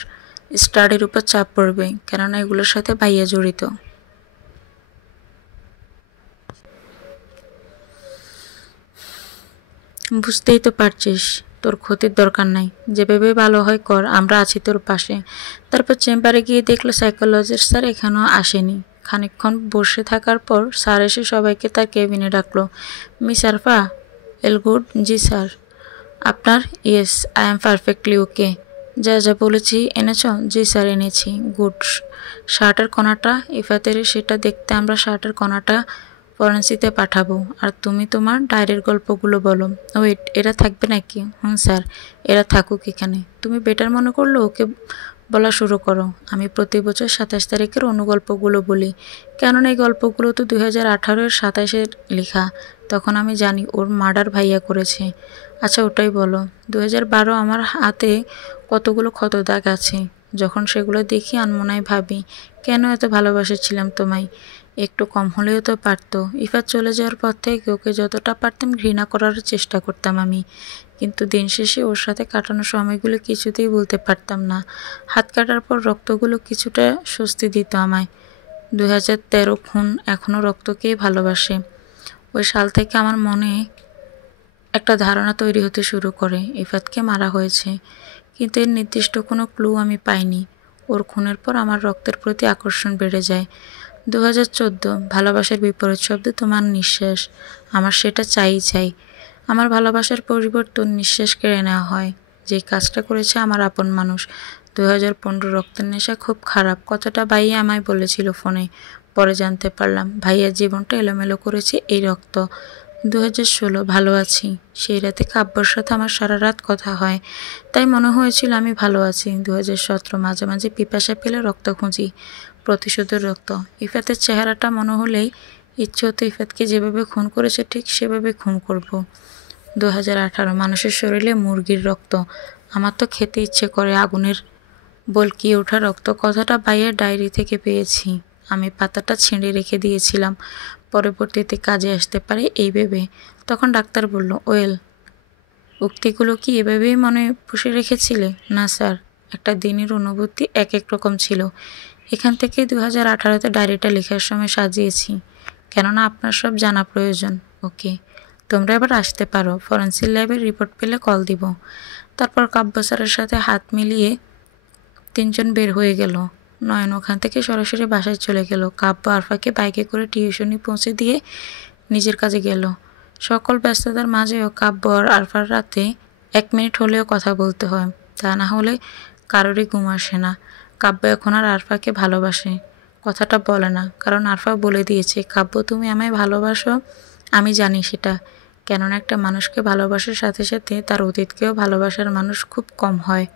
স্টাডির উপর চাপ পড়বে, কেননা এগুলোর সাথে ভাইয়া জড়িত। বুঝতেই তো পারছিস, তোর ক্ষতির দরকার নাই, যেভাবে ভালো হয় কর, আমরা আছি তোর পাশে। তারপর চেম্বারে গিয়ে দেখলো সাইকোলজিস্ট স্যার এখানেও আসেনি। খানিকক্ষণ বসে থাকার পর স্যার এসে সবাইকে তার কেবিনে ডাকলো। মিস আরফা, এল গুড? জি স্যার। আপনার? ইয়েস, আই এম পারফেক্টলি ওকে। যা যা বলেছি এনেছ? জি স্যার, এনেছি। গুড। শার্টের কণাটা ইফাতের, সেটা দেখতে আমরা শার্টের কণাটা ফরেন্সিতে পাঠাবো। আর তুমি তোমার ডায়েরির গল্পগুলো বলো। ওয়েট, এরা থাকবে নাকি? স্যার, এরা থাকুক এখানে। তুমি বেটার মনে করলো ওকে বলা শুরু করো। আমি প্রতি বছর 27 তারিখের অনুগল্পগুলো বলি, কেননা এই গল্পগুলো তো 2018-এর 27-এর লেখা। তখন আমি জানি ওর মার্ডার ভাইয়া করেছে। আচ্ছা ওটাই বলো, 2012 আমার হাতে কতগুলো ক্ষত দাগ আছে। যখন সেগুলো দেখি আনমনায় ভাবি, কেন এত ভালোবাসেছিলাম তোমায়। একটু কম হলেও তো পারতো। ইফাত চলে যাওয়ার পর থেকে ওকে যতটা পারতাম ঘৃণা করার চেষ্টা করতাম আমি, কিন্তু দিন শেষে ওর সাথে কাটানো সময়গুলো কিছুতেই বলতে পারতাম না। হাত কাটার পর রক্তগুলো কিছুটা স্বস্তি দিত আমায়। 2013 খুন এখনও রক্তকেই ভালোবাসে। ওই সাল থেকে আমার মনে একটা ধারণা তৈরি হতে শুরু করে ইফাতকে মারা হয়েছে, কিন্তু এর নির্দিষ্ট কোনো ক্লু আমি পাইনি। ওর খুনের পর আমার রক্তের প্রতি আকর্ষণ বেড়ে যায়। 2014 ভালোবাসার বিপরীত শব্দ তোমার নিঃশ্বাস। আমার সেটা চাই। আমার ভালোবাসার পরিবর্তন নিঃশ্বাস কেড়ে নেওয়া হয়। যে কাজটা করেছে আমার আপন মানুষ। 2015 রক্তের নেশা খুব খারাপ কথাটা ভাইয়া আমায় বলেছিল ফোনে। পরে জানতে পারলাম ভাইয়ার জীবনটা এলোমেলো করেছে এই রক্ত। 2016 ভালো আছি। সেই রাতে কাব্যর সাথে আমার সারা রাত কথা হয়, তাই মনে হয়েছিল আমি ভালো আছি। 2017 মাঝে মাঝে পিপাসা পেলে রক্ত খুঁজি, প্রতিশোধের রক্ত। ইফাতের চেহারাটা মনে হলেই ইচ্ছে হতো ইফাতকে যেভাবে খুন করেছে ঠিক সেভাবে খুন করব। 2018 মানুষের শরীরে মুরগির রক্ত। আমার তো খেতে ইচ্ছে করে আগুনের বলকিয়ে ওঠা রক্ত। কথাটা ভাইয়ের ডায়েরি থেকে পেয়েছি। আমি পাতাটা ছিঁড়ে রেখে দিয়েছিলাম, পরবর্তীতে কাজে আসতে পারে এই ভেবে। তখন ডাক্তার বলল, ওয়েল, উক্তিগুলো কি এভাবেই মনে পুষে রেখেছিলে? না স্যার, একটা দিনের অনুভূতি এক এক রকম ছিল। এখান থেকে 2018-তে ডায়েরিটা লেখার সময় সাজিয়েছি, কেননা আপনার সব জানা প্রয়োজন। ওকে, তোমরা এবার আসতে পারো। ফরেন্সিক ল্যাবের রিপোর্ট পেলে কল দিব। তারপর কাব্য স্যারের সাথে হাত মিলিয়ে তিনজন বের হয়ে গেল। নয়ন ওখান থেকে সরাসরি বাসায় চলে গেল। কাব্য আরফাকে বাইকে করে টিউশনি পৌঁছে দিয়ে নিজের কাজে গেল। সকল ব্যস্ততার মাঝেও কাব্য আর আরফার রাতে 1 মিনিট হলেও কথা বলতে হয়, তা না হলে কারোরই ঘুম আসে না। কাব্য এখন আর আরফাকে ভালোবাসে কথাটা বলে না, কারণ আরফা বলে দিয়েছে, কাব্য তুমি আমায় ভালোবাসো, আমি জানি সেটা। কেননা একটা মানুষকে ভালোবাসার সাথে সাথে তার অতীতকেও ভালোবাসার মানুষ খুব কম হয়।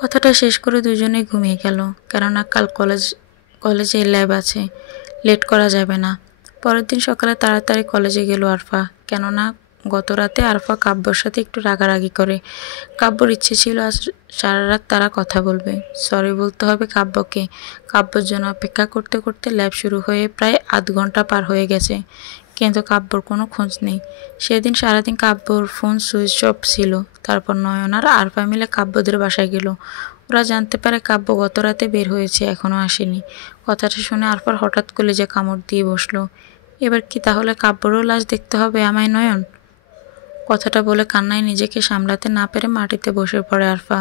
কথাটা শেষ করে দুজনেই ঘুমিয়ে গেল, কেননা কাল কলেজে ল্যাব আছে, লেট করা যাবে না। পরের দিন সকালে তাড়াতাড়ি কলেজে গেল আরফা, কেননা গত রাতে আরফা কাব্যর সাথে একটু রাগারাগি করে। কাব্যর ইচ্ছে ছিল আজ সারা রাত তারা কথা বলবে, সরি বলতে হবে কাব্যকে। কাব্যর জন্য অপেক্ষা করতে করতে ল্যাব শুরু হয়ে প্রায় আধ ঘন্টা পার হয়ে গেছে, কিন্তু কাব্যর কোনো খোঁজ নেই। সেদিন সারাদিন কাব্যর ফোন সুইচ অফ ছিল। তারপর নয়ন আর আরফা মিলে কাব্যদের বাসায় গেল। ওরা জানতে পারে কাব্য গত রাতে বের হয়েছে, এখনও আসেনি। কথাটা শুনে আরফার হঠাৎ কলেজে কামড় দিয়ে বসলো। এবার কি তাহলে কাব্যরও লাশ দেখতে হবে আমায়? নয়ন কথাটা বলে কান্নায় নিজেকে সামলাতে না পেরে মাটিতে বসে পড়ে আরফা।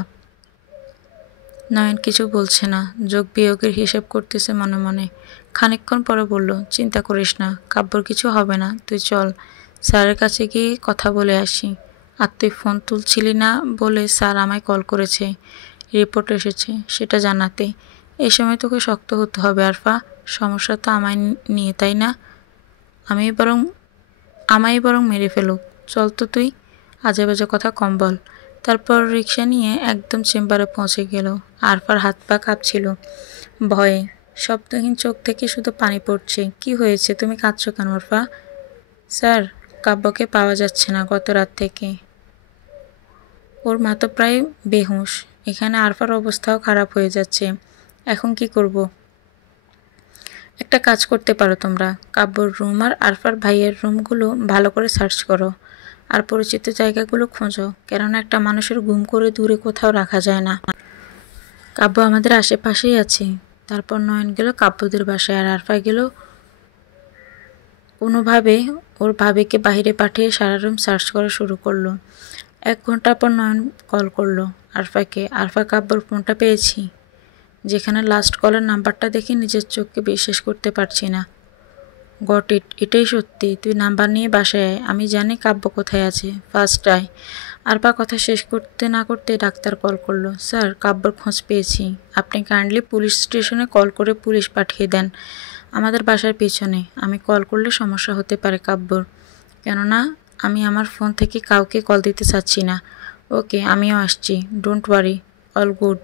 নয়ন কিছু বলছে না, যোগ বিয়োগের হিসেব করতেছে মনে মনে। খানিকক্ষণ পরে বলল, চিন্তা করিস না, কাব্যর কিছু হবে না, তুই চল স্যারের কাছে গিয়ে কথা বলে আসি। আর তুই ফোন তুলছিলি না বলে স্যার আমায় কল করেছে, রিপোর্ট এসেছে সেটা জানাতে। এই সময় তোকে শক্ত হতে হবে আরফা, সমস্যা তো আমায় নিয়ে, তাই না? আমায় বরং মেরে ফেলুক, চল তো তুই, আজে বাজে কথা কম বল। তারপর রিক্সা নিয়ে একদম চেম্বারে পৌঁছে গেল। আরফার হাত পা কাঁপছিল ভয়ে, শব্দহীন চোখ থেকে শুধু পানি পড়ছে। কি হয়েছে, তুমি কাঁদছো কেন আরফা? স্যার, কাব্যকে পাওয়া যাচ্ছে না গত রাত থেকে। ওর মা তো প্রায় বেহুঁশ, এখানে আরফার অবস্থাও খারাপ হয়ে যাচ্ছে, এখন কি করব? একটা কাজ করতে পারো তোমরা, কাব্যর রুম আর আরফার ভাইয়ের রুমগুলো ভালো করে সার্চ করো, আর পরিচিত জায়গাগুলো খোঁজো, কেননা একটা মানুষের গুম করে দূরে কোথাও রাখা যায় না। কাব্য আমাদের আশেপাশেই আছে। তারপর নয়ন গেল কাব্যদের বাসায়, আর আরফা গেল কোনোভাবে ওর ভাবিকে বাইরে পাঠিয়ে সারা রুম সার্চ করা শুরু করলো। 1 ঘন্টা পর নয়ন কল করলো আরফাকে। আরফা, কাব্যর ফোনটা পেয়েছি, যেখানে লাস্ট কলের নাম্বারটা দেখে নিজের চোখকে বিশ্বাস করতে পারছি না। গট ইট, এটাই সত্যি, তুই নাম্বার নিয়ে বাসায় আয়, আমি জানি কাব্য কোথায় আছে, ফার্স্ট আয়। আরফা কথা শেষ করতে না করতে ডাক্তার কল করলো। স্যার, কাব্যর খোঁজ পেয়েছি, আপনি কাইন্ডলি পুলিশ স্টেশনে কল করে পুলিশ পাঠিয়ে দেন আমাদের বাসার পিছনে। আমি কল করলে সমস্যা হতে পারে কাব্যর, কেননা আমি আমার ফোন থেকে কাউকে কল দিতে চাচ্ছি না। ওকে, আমিও আসছি, ডোন্ট ওয়ারি, অল গুড।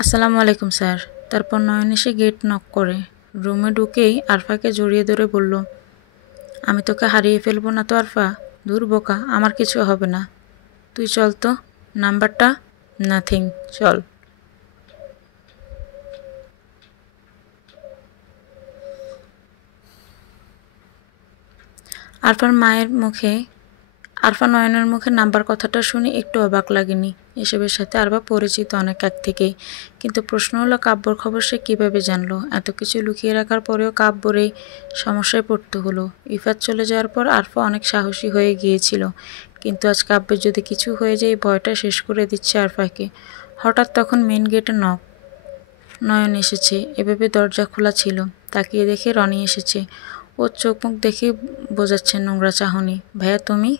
আসসালামু আলাইকুম স্যার। তারপর নয়ন এসে গেট নক করে। রুমে ঢুকেই আরফাকে জড়িয়ে ধরে বলল, আমি তোকে হারিয়ে ফেলবো না তো আরফা? দূর বোকা, আমার কিছু হবে না। তুই চল তো। নাম্বারটা? নাথিং, চল। আরফা নয়নের মুখে নাম্বার কথাটা শুনে একটু অবাক লাগেনি। এসবের সাথে আরফা পরিচিত অনেক আগ থেকেই, কিন্তু প্রশ্ন হলো কাব্যর খবর সে কীভাবে জানলো? এত কিছু লুকিয়ে রাখার পরেও কাব্যর এই সমস্যায় পড়তে হলো। ইফাত চলে যাওয়ার পর আরফা অনেক সাহসী হয়ে গিয়েছিল, কিন্তু আজ কাব্যের যদি কিছু হয়ে যায় ভয়টা শেষ করে দিচ্ছে আরফাকে। হঠাৎ তখন মেন গেটে নক। নয়ন এসেছে। এভাবে দরজা খোলা ছিল। তাকিয়ে দেখে রনি এসেছে। ওর চোখ মুখ দেখে বোঝাচ্ছে নোংরা চাহনি। ভাইয়া তুমি?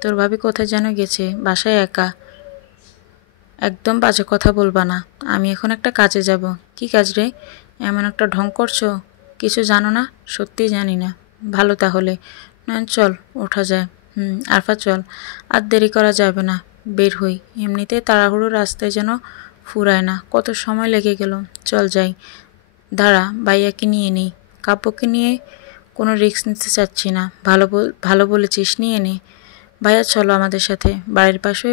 তোর ভাবি কোথায় যেন গেছে, বাসায় একা। একদম বাজে কথা বলবা না। আমি এখন একটা কাজে যাব। কি কাজ রে? এমন একটা ঢং করছো, কিছু জানো না? সত্যিই জানি না। ভালো তাহলে। নয়ন চল, ওঠা যায়। আরফা চল, আর দেরি করা যাবে না, বের হই। এমনিতেই তাড়াহুড়ো রাস্তায় যেন ফুরায় না, কত সময় লেগে গেল। চল যাই। দাঁড়া, ভাইয়াকে নিয়ে নেই। কাব্যকে নিয়ে কোনো রিস্ক নিতে চাচ্ছি না। ভালো বলেছিস, নিয়ে নে। ভাইয়া চলো আমাদের সাথে, বাড়ির পাশে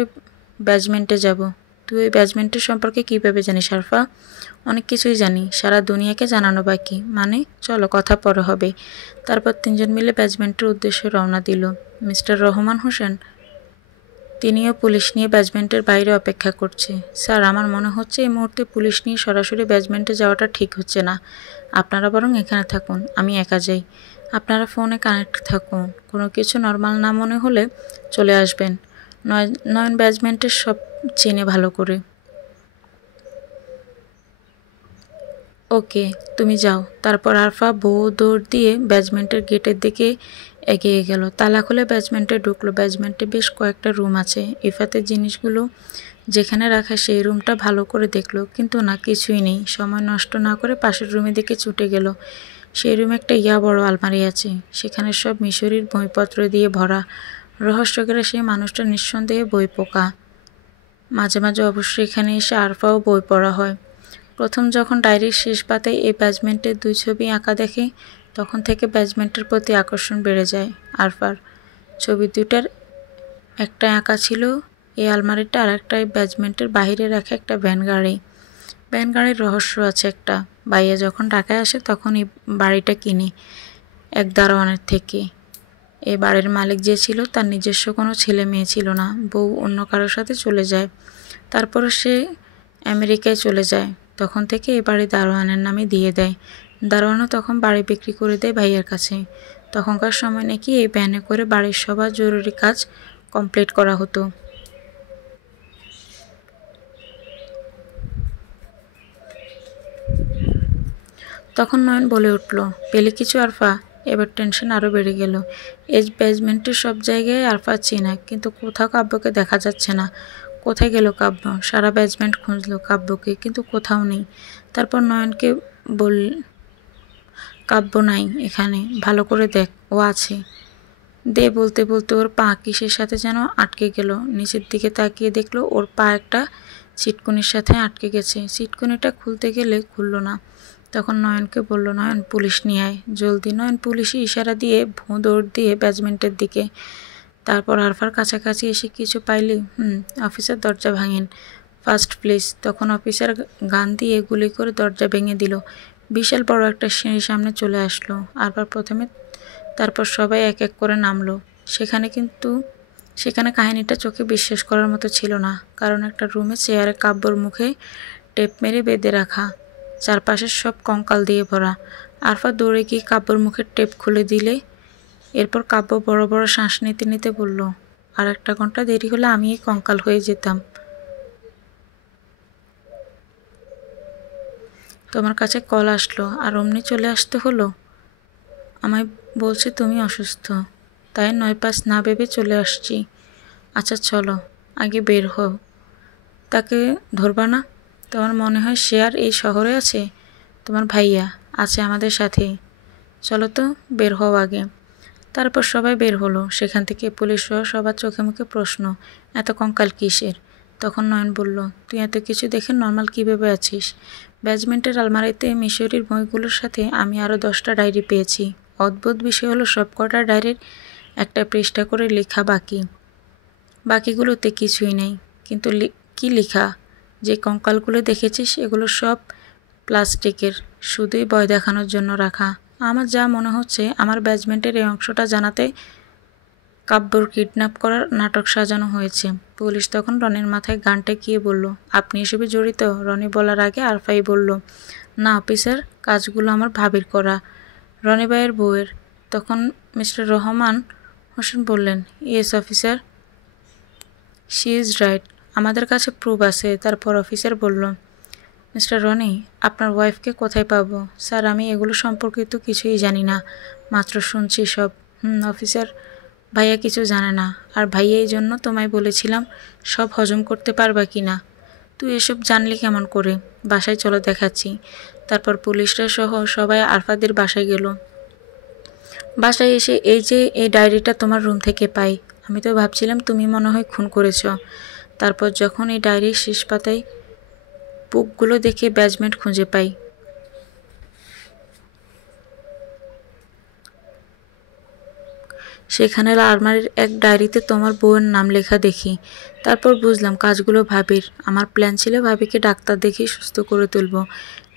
ব্যাজমেন্টে যাব। তুই ওই ব্যাজমেন্টের সম্পর্কে কীভাবে জানিস আরফা? অনেক কিছুই জানি, সারা দুনিয়াকে জানানো বাকি। মানে চলো, কথা পরে হবে। তারপর তিনজন মিলে ব্যাজমেন্টের উদ্দেশ্যে রওনা দিল। মিস্টার রহমান হোসেন, তিনিও পুলিশ নিয়ে ব্যাজমেন্টের বাইরে অপেক্ষা করছে। স্যার, আমার মনে হচ্ছে এই মুহূর্তে পুলিশ নিয়ে সরাসরি ব্যাজমেন্টে যাওয়াটা ঠিক হচ্ছে না। আপনারা বরং এখানে থাকুন, আমি একা যাই। আপনারা ফোনে কানেক্ট থাকুন, কোনো কিছু নর্মাল না মনে হলে চলে আসবেন। নয়ন ব্যাজমেন্টের সব চেনে ভালো করে। ওকে, তুমি যাও। তারপর আরফা বউ দৌড় দিয়ে ব্যাজমেন্টের গেটের দিকে এগিয়ে গেল। তালা খুলে ব্যাজমেন্টে ঢুকলো। ব্যাজমেন্টে বেশ কয়েকটা রুম আছে। ইফাতের জিনিসগুলো যেখানে রাখা সেই রুমটা ভালো করে দেখলো, কিন্তু না, কিছুই নেই। সময় নষ্ট না করে পাশের রুমে দিকে ছুটে গেল। সেই রুমে একটা বড় আলমারি আছে। সেখানে সব মিশরীর বইপত্র দিয়ে ভরা। রহস্যকেরা সেই মানুষটা নিঃসন্দেহে বই পোকা। মাঝে মাঝে অবশ্যই এখানে এসে আরফাও বই পড়া হয়। প্রথম যখন ডায়েরির শেষ পাতায় এই ব্যাজমেন্টের 2 ছবি আঁকা দেখে, তখন থেকে ব্যাজমেন্টের প্রতি আকর্ষণ বেড়ে যায় আরফার। ছবি দুটার একটা আঁকা ছিল এই আলমারিটা, আর একটা ব্যাজমেন্টের বাহিরে রাখা একটা ভ্যান গাড়ি। ভ্যান গাড়ির রহস্য আছে একটা। ভাইয়া যখন ঢাকায় আসে তখন এই বাড়িটা কিনে এক দারোয়ানের থেকে। এই বাড়ির মালিক যে ছিল তার নিজস্ব কোনো ছেলে মেয়ে ছিল না। বউ অন্য কারোর সাথে চলে যায়। তারপরে সে আমেরিকায় চলে যায়। তখন থেকে এই বাড়ি দারোয়ানের নামে দিয়ে দেয়। দারোয়ানও তখন বাড়ি বিক্রি করে দেয় ভাইয়ের কাছে। তখনকার সময় নাকি এই ভ্যানে করে বাড়ির সবার জরুরি কাজ কমপ্লিট করা হতো। তখন নয়ন বলে উঠল, পেলে কিছু আরফা? এবার টেনশন আরও বেড়ে গেল। এই বেসমেন্টের সব জায়গায় আরফা চেনা, কিন্তু কোথাও কাব্যকে দেখা যাচ্ছে না। কোথায় গেল কাব্য? সারা বেসমেন্ট খুঁজলো কাব্যকে, কিন্তু কোথাও নেই। তারপর নয়নকে বল, কাব্য নাই এখানে, ভালো করে দেখ, ও আছে। দে বলতে বলতে ওর পা কিসের সাথে যেন আটকে গেল। নিচের দিকে তাকিয়ে দেখলো ওর পা একটা চিটকুনির সাথে আটকে গেছে। চিটকুনিটা খুলতে গেলে খুলল না। তখন নয়নকে বলল, নয়ন পুলিশ নিয়ে আয় জলদি। নয়ন পুলিশি ইশারা দিয়ে ভোঁ দৌড় দিয়ে ব্যাজমেন্টের দিকে। তারপর আরফার কাছাকাছি এসে কিছু পাইলি? অফিসার দরজা ভাঙেন। First please. তখন অফিসার গান দিয়ে গুলি করে দরজা ভেঙে দিল। বিশাল বড় একটা সিঁড়ির সামনে চলে আসলো। আরফা প্রথমে, তারপর সবাই এক এক করে নামলো। সেখানে কাহিনীটা চোখে বিশ্বাস করার মতো ছিল না, কারণ একটা রুমে চেয়ারে কাব্যর মুখে টেপ মেরে বেঁধে রাখা, চারপাশের সব কঙ্কাল দিয়ে ভরা। আরফা দৌড়ে গিয়ে কাব্যর মুখের টেপ খুলে দিলে, এরপর কাব্য বড় বড় শ্বাস নিতে নিতে বলল, আর 1 ঘন্টা দেরি হলে আমি এই কঙ্কাল হয়ে যেতাম। তোমার কাছে কল আসলো আর অমনি চলে আসতে হলো? আমায় বলছে তুমি অসুস্থ, তাই 9-5 না ভেবে চলে আসছি। আচ্ছা চলো, আগে বের হও। তাকে ধরবা না? তোমার মনে হয় সে আর এই শহরে আছে? তোমার ভাইয়া আছে আমাদের সাথেই। চলো তো, বের হও আগে। তারপর সবাই বের হলো। সেখান থেকে পুলিশ সহ সবার চোখে মুখে প্রশ্ন, এত কঙ্কাল কিসের? তখন নয়ন বলল, তুই এত কিছু দেখে নর্মাল কীভাবে আছিস? ব্যাজমেন্টের আলমারিতে মিশরীর বইগুলোর সাথে আমি আরও 10টা ডায়েরি পেয়েছি। অদ্ভুত বিষয় হলো সব কটা ডায়েরির একটা পৃষ্ঠা করে লেখা বাকিগুলোতে কিছুই নেই। কিন্তু কি লেখা? যে কঙ্কালগুলো দেখেছিস এগুলো সব প্লাস্টিকের, শুধুই ভয় দেখানোর জন্য রাখা। আমার যা মনে হচ্ছে আমার ব্যাজমেন্টের এই অংশটা জানাতে কাব্যর কিডন্যাপ করার নাটক সাজানো হয়েছে। পুলিশ তখন রনির মাথায় গান ঠেকিয়ে বলল, আপনি এসবে জড়িত? রনি বলার আগে আরফাই বলল, না অফিসার, কাজগুলো আমার ভাবির করা, রনি ভাইয়ের বউয়ের। তখন মিস্টার রহমান হোসেন বললেন, yes officer, she is right, আমাদের কাছে প্রুফ আছে। তারপর অফিসার বলল, মিস্টার রনি, আপনার ওয়াইফকে কোথায় পাবো? স্যার, আমি এগুলো সম্পর্কিত কিছুই জানি না, মাত্র শুনছি সব। অফিসার, ভাইয়া কিছু জানে না, আর ভাইয়া এই জন্য তোমায় বলেছিলাম সব হজম করতে পারবা কি না। তুই এসব জানলি কেমন করে? বাসায় চলো দেখাচ্ছি। তারপর পুলিশরা সহ সবাই আরফাদের বাসায় গেল। বাসায় এসে এই ডায়েরিটা তোমার রুম থেকে পাই। আমি তো ভাবছিলাম তুমি মনে হয় খুন করেছ। তারপর যখন এই ডায়েরির শেষ পাতায় বুকগুলো দেখে ব্যাজমেন্ট খুঁজে পাই। সেখানে আলমারির এক ডায়েরিতে তোমার বউয়ের নাম লেখা দেখি। তারপর বুঝলাম কাজগুলো ভাবির। আমার প্ল্যান ছিল ভাবিকে ডাক্তার দেখিয়ে সুস্থ করে তুলব,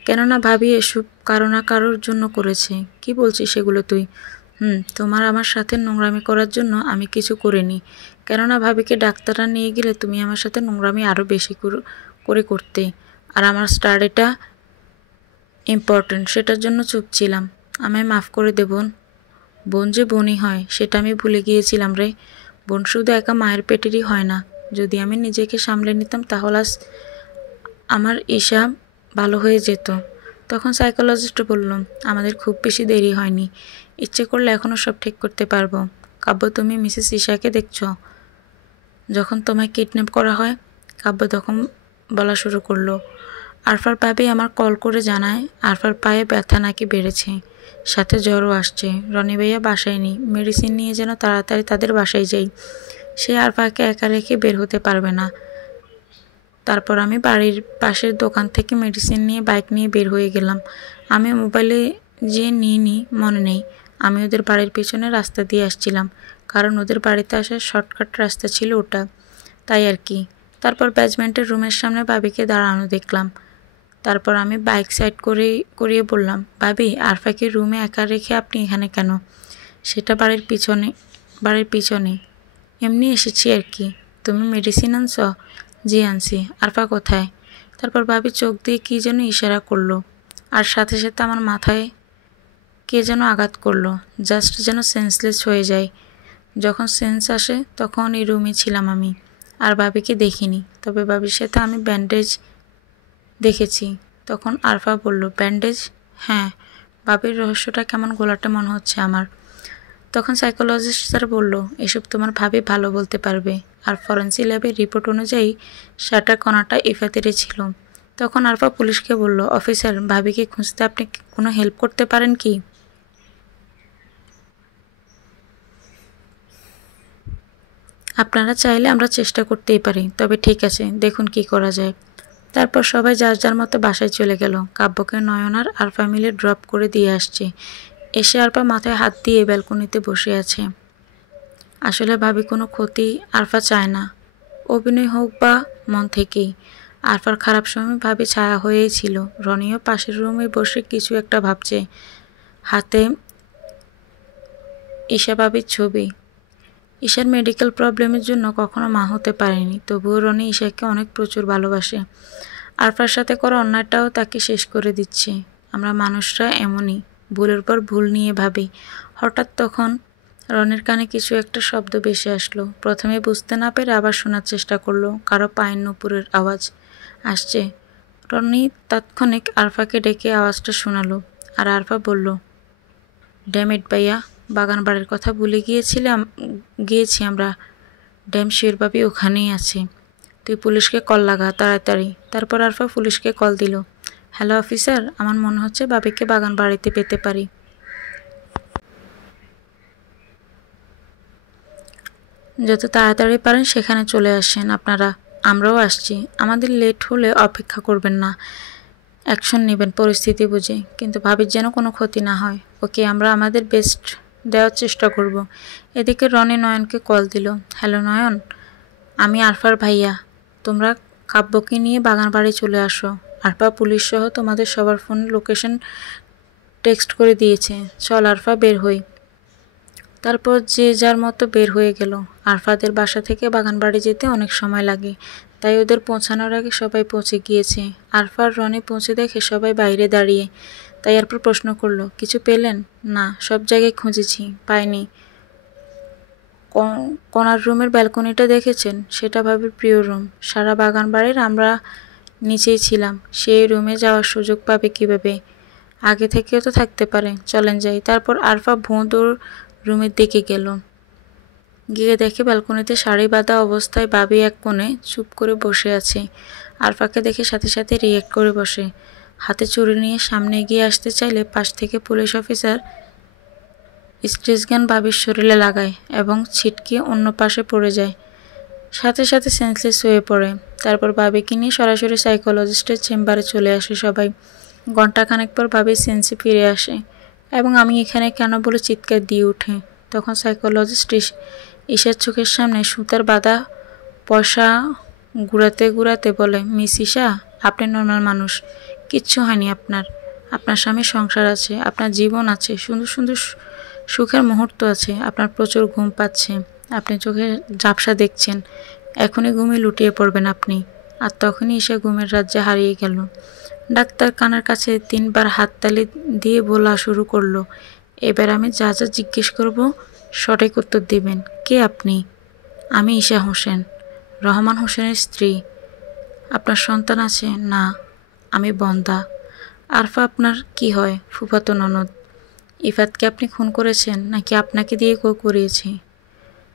কেননা ভাবি এসব কারো না কারোর জন্য করেছে। কি বলছিস সেগুলো তুই? তোমার আমার সাথে নোংরামি করার জন্য আমি কিছু করিনি, কেননা ভাবিকে ডাক্তাররা নিয়ে গেলে তুমি আমার সাথে নোংরামি আরও বেশি করে করতে, আর আমার স্টাডিটা ইম্পর্ট্যান্ট, সেটার জন্য চুপ ছিলাম। আমায় মাফ করে দে বোন। বোন যে বোনই হয় সেটা আমি ভুলে গিয়েছিলাম রে। বোন শুধু একা মায়ের পেটেরই হয় না। যদি আমি নিজেকে সামলে নিতাম তাহলে আজ আমার ঈশা ভালো হয়ে যেত। তখন সাইকোলজিস্ট বলল, আমাদের খুব বেশি দেরি হয়নি, ইচ্ছে করলে এখনও সব ঠিক করতে পারবো। কাব্য, তুমি মিসেস ঈশাকে দেখছ? যখন তোমায় কিডন্যাপ করা হয়? কাব্য তখন বলা শুরু করলো, আরফার ভাবি আমার কল করে জানায় আরফার পায়ে ব্যথা নাকি বেড়েছে, সাথে জ্বরও আসছে। রনি ভাইয়া বাসায় নেই, মেডিসিন নিয়ে যেন তাড়াতাড়ি তাদের বাসায় যাই। সে আরফাকে একা রেখে বের হতে পারবে না। তারপর আমি বাড়ির পাশের দোকান থেকে মেডিসিন নিয়ে বাইক নিয়ে বের হয়ে গেলাম। আমি মোবাইলে যে নিইনি মনে নেই। আমি ওদের বাড়ির পিছনে রাস্তা দিয়ে আসছিলাম, কারণ ওদের বাড়িতে আসার শর্টকাট রাস্তা ছিল ওটা, তাই আর কি। তারপর ব্যাজমেন্টের রুমের সামনে ভাবিকে দাঁড়ানো দেখলাম। তারপর আমি বাইক সাইড করিয়ে বললাম, ভাবি, আরফাকে রুমে একা রেখে আপনি এখানে কেন? সেটা বাড়ির পিছনে এমনি এসেছি আর কি। তুমি মেডিসিন আনছ? জি আনছি। আরফা কোথায়? তারপর ভাবি চোখ দিয়ে কী যেন ইশারা করলো, আর সাথে সাথে আমার মাথায় কে যেন আঘাত করলো, জাস্ট যেন সেন্সলেস হয়ে যায়। যখন সেন্স আসে তখন এই রুমে ছিলাম আমি, আর ভাবিকে দেখিনি। তবে ভাবির সাথে আমি ব্যান্ডেজ দেখেছি। তখন আরফা বলল, ব্যান্ডেজ? হ্যাঁ। ভাবির রহস্যটা কেমন গোলাটা মনে হচ্ছে আমার। তখন সাইকোলজিস্ট স্যার বলল, এসব তোমার ভাবি ভালো বলতে পারবে। আর ফরেন্সিক ল্যাবের রিপোর্ট অনুযায়ী শাটার কণাটা ইফাতেরে ছিল। তখন আরফা পুলিশকে বলল, অফিসার, ভাবিকে খুঁজতে আপনি কোনো হেল্প করতে পারেন কি? আপনারা চাইলে আমরা চেষ্টা করতেই পারি, তবে ঠিক আছে, দেখুন কি করা যায়। তারপর সবাই যার যার মতো বাসায় চলে গেল। কাব্যকে নয়নার আরফা মিলে ড্রপ করে দিয়ে আসছে। এসে আরফা মাথায় হাত দিয়ে ব্যালকনিতে বসে আছে। আসলে ভাবি কোনো ক্ষতি আরফা চায় না, অভিনয় হোক বা মন থেকেই। আরফার খারাপ সময় ভাবি ছায়া হয়েই ছিল। রনিও পাশের রুমে বসে কিছু একটা ভাবছে, হাতে ঈশা ভাবির ছবি। ঈশার মেডিকেল প্রবলেমের জন্য কখনো মা হতে পারেনি, তবুও রনি ঈশাকে অনেক প্রচুর ভালোবাসে। আরফার সাথে করা অন্যায়টাও তাকে শেষ করে দিচ্ছে। আমরা মানুষরা এমনই, ভুলের পর ভুল নিয়ে ভাবি। হঠাৎ তখন রনির কানে কিছু একটা শব্দ ভেসে আসলো। প্রথমে বুঝতে না পেরে আবার শোনার চেষ্টা করলো। কারো পায়ের নুপুরের আওয়াজ আসছে। রনি তাৎক্ষণিক আরফাকে ডেকে আওয়াজটা শোনালো, আর আরফা বলল, ড্যাম ইট ভাইয়া, বাগান বাড়ির কথা ভুলে গিয়েছি আমরা। ড্যাম শিওর ভাবি ওখানেই আছে। তুই পুলিশকে কল লাগা তাড়াতাড়ি। তারপর আরফা পুলিশকে কল দিল। হ্যালো অফিসার, আমার মনে হচ্ছে ভাবিকে বাগান বাড়িতে পেতে পারি। যত তাড়াতাড়ি পারেন সেখানে চলে আসেন আপনারা, আমরাও আসছি। আমাদের লেট হলে অপেক্ষা করবেন না, অ্যাকশন নেবেন পরিস্থিতি বুঝে, কিন্তু ভাবির যেন কোনো ক্ষতি না হয়। ওকে, আমরা আমাদের বেস্ট দেওয়ার চেষ্টা করব। এদিকে রনি নয়নকে কল দিল। হ্যালো নয়ন, আমি আরফার ভাইয়া, তোমরা কাব্যকে নিয়ে বাগান বাড়ি চলে আসো। আরফা পুলিশ সহ তোমাদের সবার ফোন লোকেশন টেক্সট করে দিয়েছে। চল আরফা, বের হই। তারপর যে যার মতো বের হয়ে গেল। আরফাদের বাসা থেকে বাগানবাড়ি যেতে অনেক সময় লাগে, তাই ওদের পৌঁছানোর আগে সবাই পৌঁছে গিয়েছে। আরফার রনি পৌঁছে দেখে সবাই বাইরে দাঁড়িয়ে। তাই এরপর প্রশ্ন করলো, কিছু পেলেন? না, সব জায়গায় খুঁজেছি, পাইনি। কোনার রুমের ব্যালকনিটা দেখেছেন? সেটা ভাবির প্রিয় রুম। সারা বাগান বাড়ির আমরা নিচেই ছিলাম, সেই রুমে যাওয়ার সুযোগ পাবে কিভাবে? আগে থেকেও তো থাকতে পারে, চলেন যাই। তারপর আরফা ভোঁদোর রুমের দিকে গেল। গিয়ে দেখে ব্যালকনিতে শাড়ি বাঁধা অবস্থায় বাবি এক কোণে চুপ করে বসে আছে। আরফাকে দেখে সাথে সাথে রিয়েক্ট করে বসে। হাতে চুরি নিয়ে সামনে এগিয়ে আসতে চাইলে পাশ থেকে পুলিশ অফিসার স্ট্রেস গান বাবির শরীরে লাগায় এবং ছিটকে অন্য পাশে পড়ে যায়। সাথে সাথে সেন্সলেস হয়ে পড়ে। তারপর বাবিকে নিয়ে সরাসরি সাইকোলজিস্টের চেম্বারে চলে আসে সবাই। ঘণ্টাখানেক পর বাবির সেন্সে ফিরে আসে এবং আমি এখানে কেন বলে চিৎকার দিয়ে ওঠে। তখন সাইকোলজিস্ট ঈশার চোখের সামনে সুতার বাঁধা পয়সা ঘুরাতে ঘুরাতে বলে, মিস ঈশা, আপনি নর্মাল মানুষ, কিচ্ছু হয়নি আপনার। আপনার স্বামীর সংসার আছে, আপনার জীবন আছে, সুন্দর সুন্দর সুখের মুহূর্ত আছে, আপনার প্রচুর ঘুম পাচ্ছে, আপনি চোখে ঝাপসা দেখছেন, এখনই ঘুমে লুটিয়ে পড়বেন আপনি। আর তখনই ঈশা ঘুমের রাজ্যে হারিয়ে গেল। ডাক্তার কানের কাছে 3বার হাততালি দিয়ে বলা শুরু করলো, এবার আমি যা যা জিজ্ঞেস করব সঠিক উত্তর দিবেন। কে আপনি? আমি ঈশা হোসেন, রহমান হোসেনের স্ত্রী। আপনার সন্তান আছে? না, আমি বন্দা। আরফা আপনার কি হয়? ফুফাতো ননদ। ইফাতকে আপনি খুন করেছেন নাকি আপনাকে দিয়ে করিয়েছি?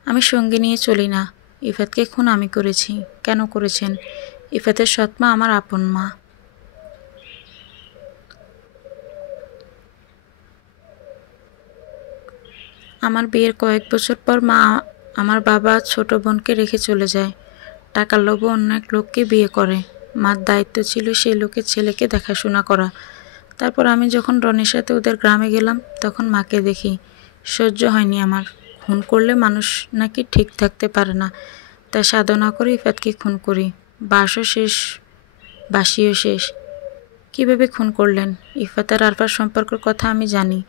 আমি সঙ্গে নিয়ে চলি না, ইফাতকে খুন আমি করেছি। কেন করেছেন? ইফাতের সৎমা আমার আপন মা। আমার বিয়ের কয়েক বছর পর মা আমার বাবা ছোট বোনকে রেখে চলে যায়। টাকার লোভে অন্য এক লোককে বিয়ে করে। মার দায়িত্ব ছিল সেই লোকের ছেলেকে দেখাশোনা করা। তারপর আমি যখন রনির সাথে ওদের গ্রামে গেলাম তখন মাকে দেখি। সহ্য হয়নি আমার। খুন করলে মানুষ নাকি ঠিক থাকতে পারে না, তাই সাধনা করে ইফাতকে খুন করি। বাসও শেষ, বাসিও শেষ। কীভাবে খুন করলেন? ইফাত আর আরফার সম্পর্কের কথা আমি জানি।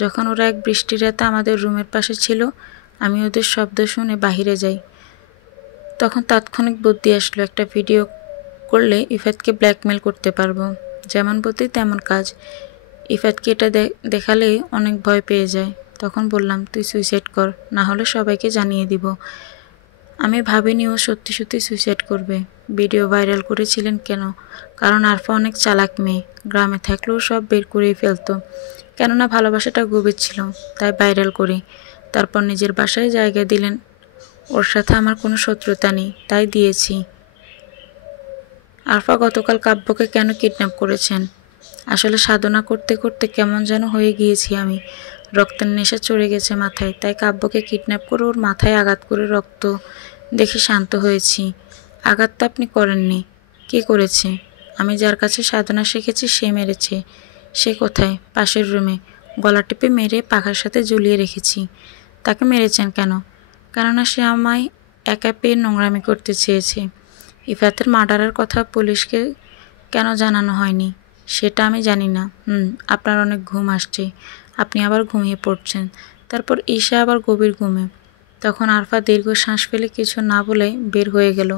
যখন ওরা এক বৃষ্টির রাতে আমাদের রুমের পাশে ছিল, আমি ওদের শব্দ শুনে বাহিরে যাই। তখন তাৎক্ষণিক বুদ্ধি আসলো, একটা ভিডিও করলে ইফাতকে ব্ল্যাকমেল করতে পারবো। যেমন বুদ্ধি তেমন কাজ। ইফাতকে এটা দেখালে অনেক ভয় পেয়ে যায়। তখন বললাম, তুই সুইসাইড কর, না হলে সবাইকে জানিয়ে দিব। আমি ভাবিনি ও সত্যি সত্যি সুইসাইড করবে। ভিডিও ভাইরাল করেছিলেন কেন? কারণ আরফা অনেক চালাক মেয়ে, গ্রামে থাকলেও সব বের করেই ফেলতো। কেননা ভালোবাসাটা গভীর ছিল, তাই ভাইরাল করি। তারপর নিজের বাসায় জায়গা দিলেন। ওর সাথে আমার কোনো শত্রুতা নেই, তাই দিয়েছি। আরফা গতকাল কাব্যকে কেন কিডন্যাপ করেছেন? আসলে সাধনা করতে করতে কেমন যেন হয়ে গিয়েছি আমি। রক্তের নেশা চড়ে গেছে মাথায়, তাই কাব্যকে কিডন্যাপ করে ওর মাথায় আঘাত করে রক্ত দেখে শান্ত হয়েছি। আঘাতটা আপনি করেননি। কে করেছে? আমি যার কাছে সাধনা শিখেছি সে মেরেছে। সে কোথায়? পাশের রুমে। গলা টিপে মেরে পাখার সাথে ঝুলিয়ে রেখেছি। তাকে মেরেছেন কেন? কেননা সে আমায় একা পেয়ে নোংরামি করতে চেয়েছে। ইফাতের মার্ডারের কথা পুলিশকে কেন জানানো হয়নি সেটা আমি জানি না। আপনার অনেক ঘুম আসছে, আপনি আবার ঘুমিয়ে পড়ছেন। তারপর ঈশা আবার গভীর ঘুমে। তখন আরফা দীর্ঘ শ্বাস ফেলে কিছু না বলে বের হয়ে গেল।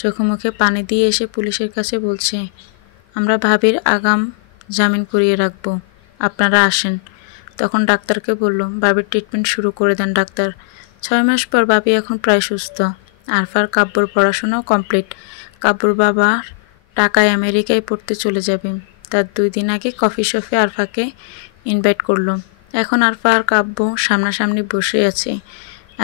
চোখে মুখে পানি দিয়ে এসে পুলিশের কাছে বলছে, আমরা ভাবির আগাম জামিন করিয়ে রাখবো, আপনারা আসেন। তখন ডাক্তারকে বলল, বাবির ট্রিটমেন্ট শুরু করে দেন ডাক্তার। 6 মাস পর বাবি এখন প্রায় সুস্থ। আরফার কাব্যর পড়াশোনাও কমপ্লিট। কাব্যর বাবার টাকায় আমেরিকায় পড়তে চলে যাবে। তার 2 দিন আগে কফি শপে আরফাকে ইনভাইট করলো। এখন আরফা আর কাব্য সামনাসামনি বসে আছে।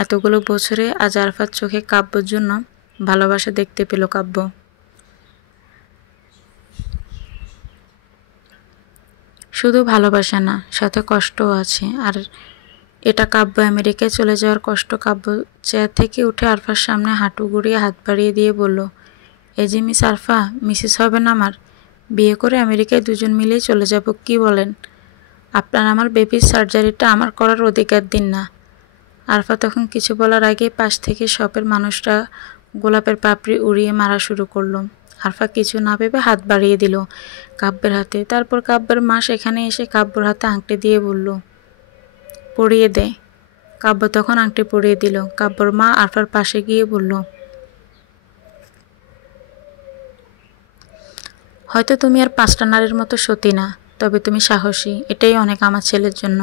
এতগুলো বছরে আজ আরফার চোখে কাব্যর জন্য ভালোবাসা দেখতে পেল কাব্য। শুধু ভালোবাসা না, সাথে কষ্টও আছে। আর এটা কাব্য আমেরিকায় চলে যাওয়ার কষ্ট। কাব্য চেয়ার থেকে উঠে আরফার সামনে হাঁটু গুড়িয়ে হাত বাড়িয়ে দিয়ে বলল, এই যে মিস আরফা, মিসেস হবেন আমার। বিয়ে করে আমেরিকায় দুজন মিলেই চলে যাব, কি বলেন? আপনার আমার বেবির সার্জারিটা আমার করার অধিকার দিন না। আরফা তখন কিছু বলার আগে পাশ থেকে শপের মানুষরা গোলাপের পাপড়ি উড়িয়ে মারা শুরু করলো। আরফা কিছু না ভেবে হাত বাড়িয়ে দিল কাব্যের হাতে। তারপর কাব্যের মা সেখানে এসে কাব্যর হাতে আংটি দিয়ে বলল, পরিয়ে দে। কাব্য তখন আংটি পরিয়ে দিল। কাব্যর মা আরফার পাশে গিয়ে বলল, হয়তো তুমি আর 5টা নারীর মতো সতী না, তবে তুমি সাহসী, এটাই অনেক আমার ছেলের জন্য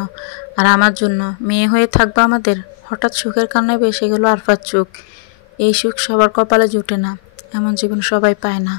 আর আমার জন্য। মেয়ে হয়ে থাকবা আমাদের। হঠাৎ সুখের কান্নায় ভেসে গেল আরফার চোখ। এই সুখ সবার কপালে জুটে না, এমন জীবন সবাই পায় না।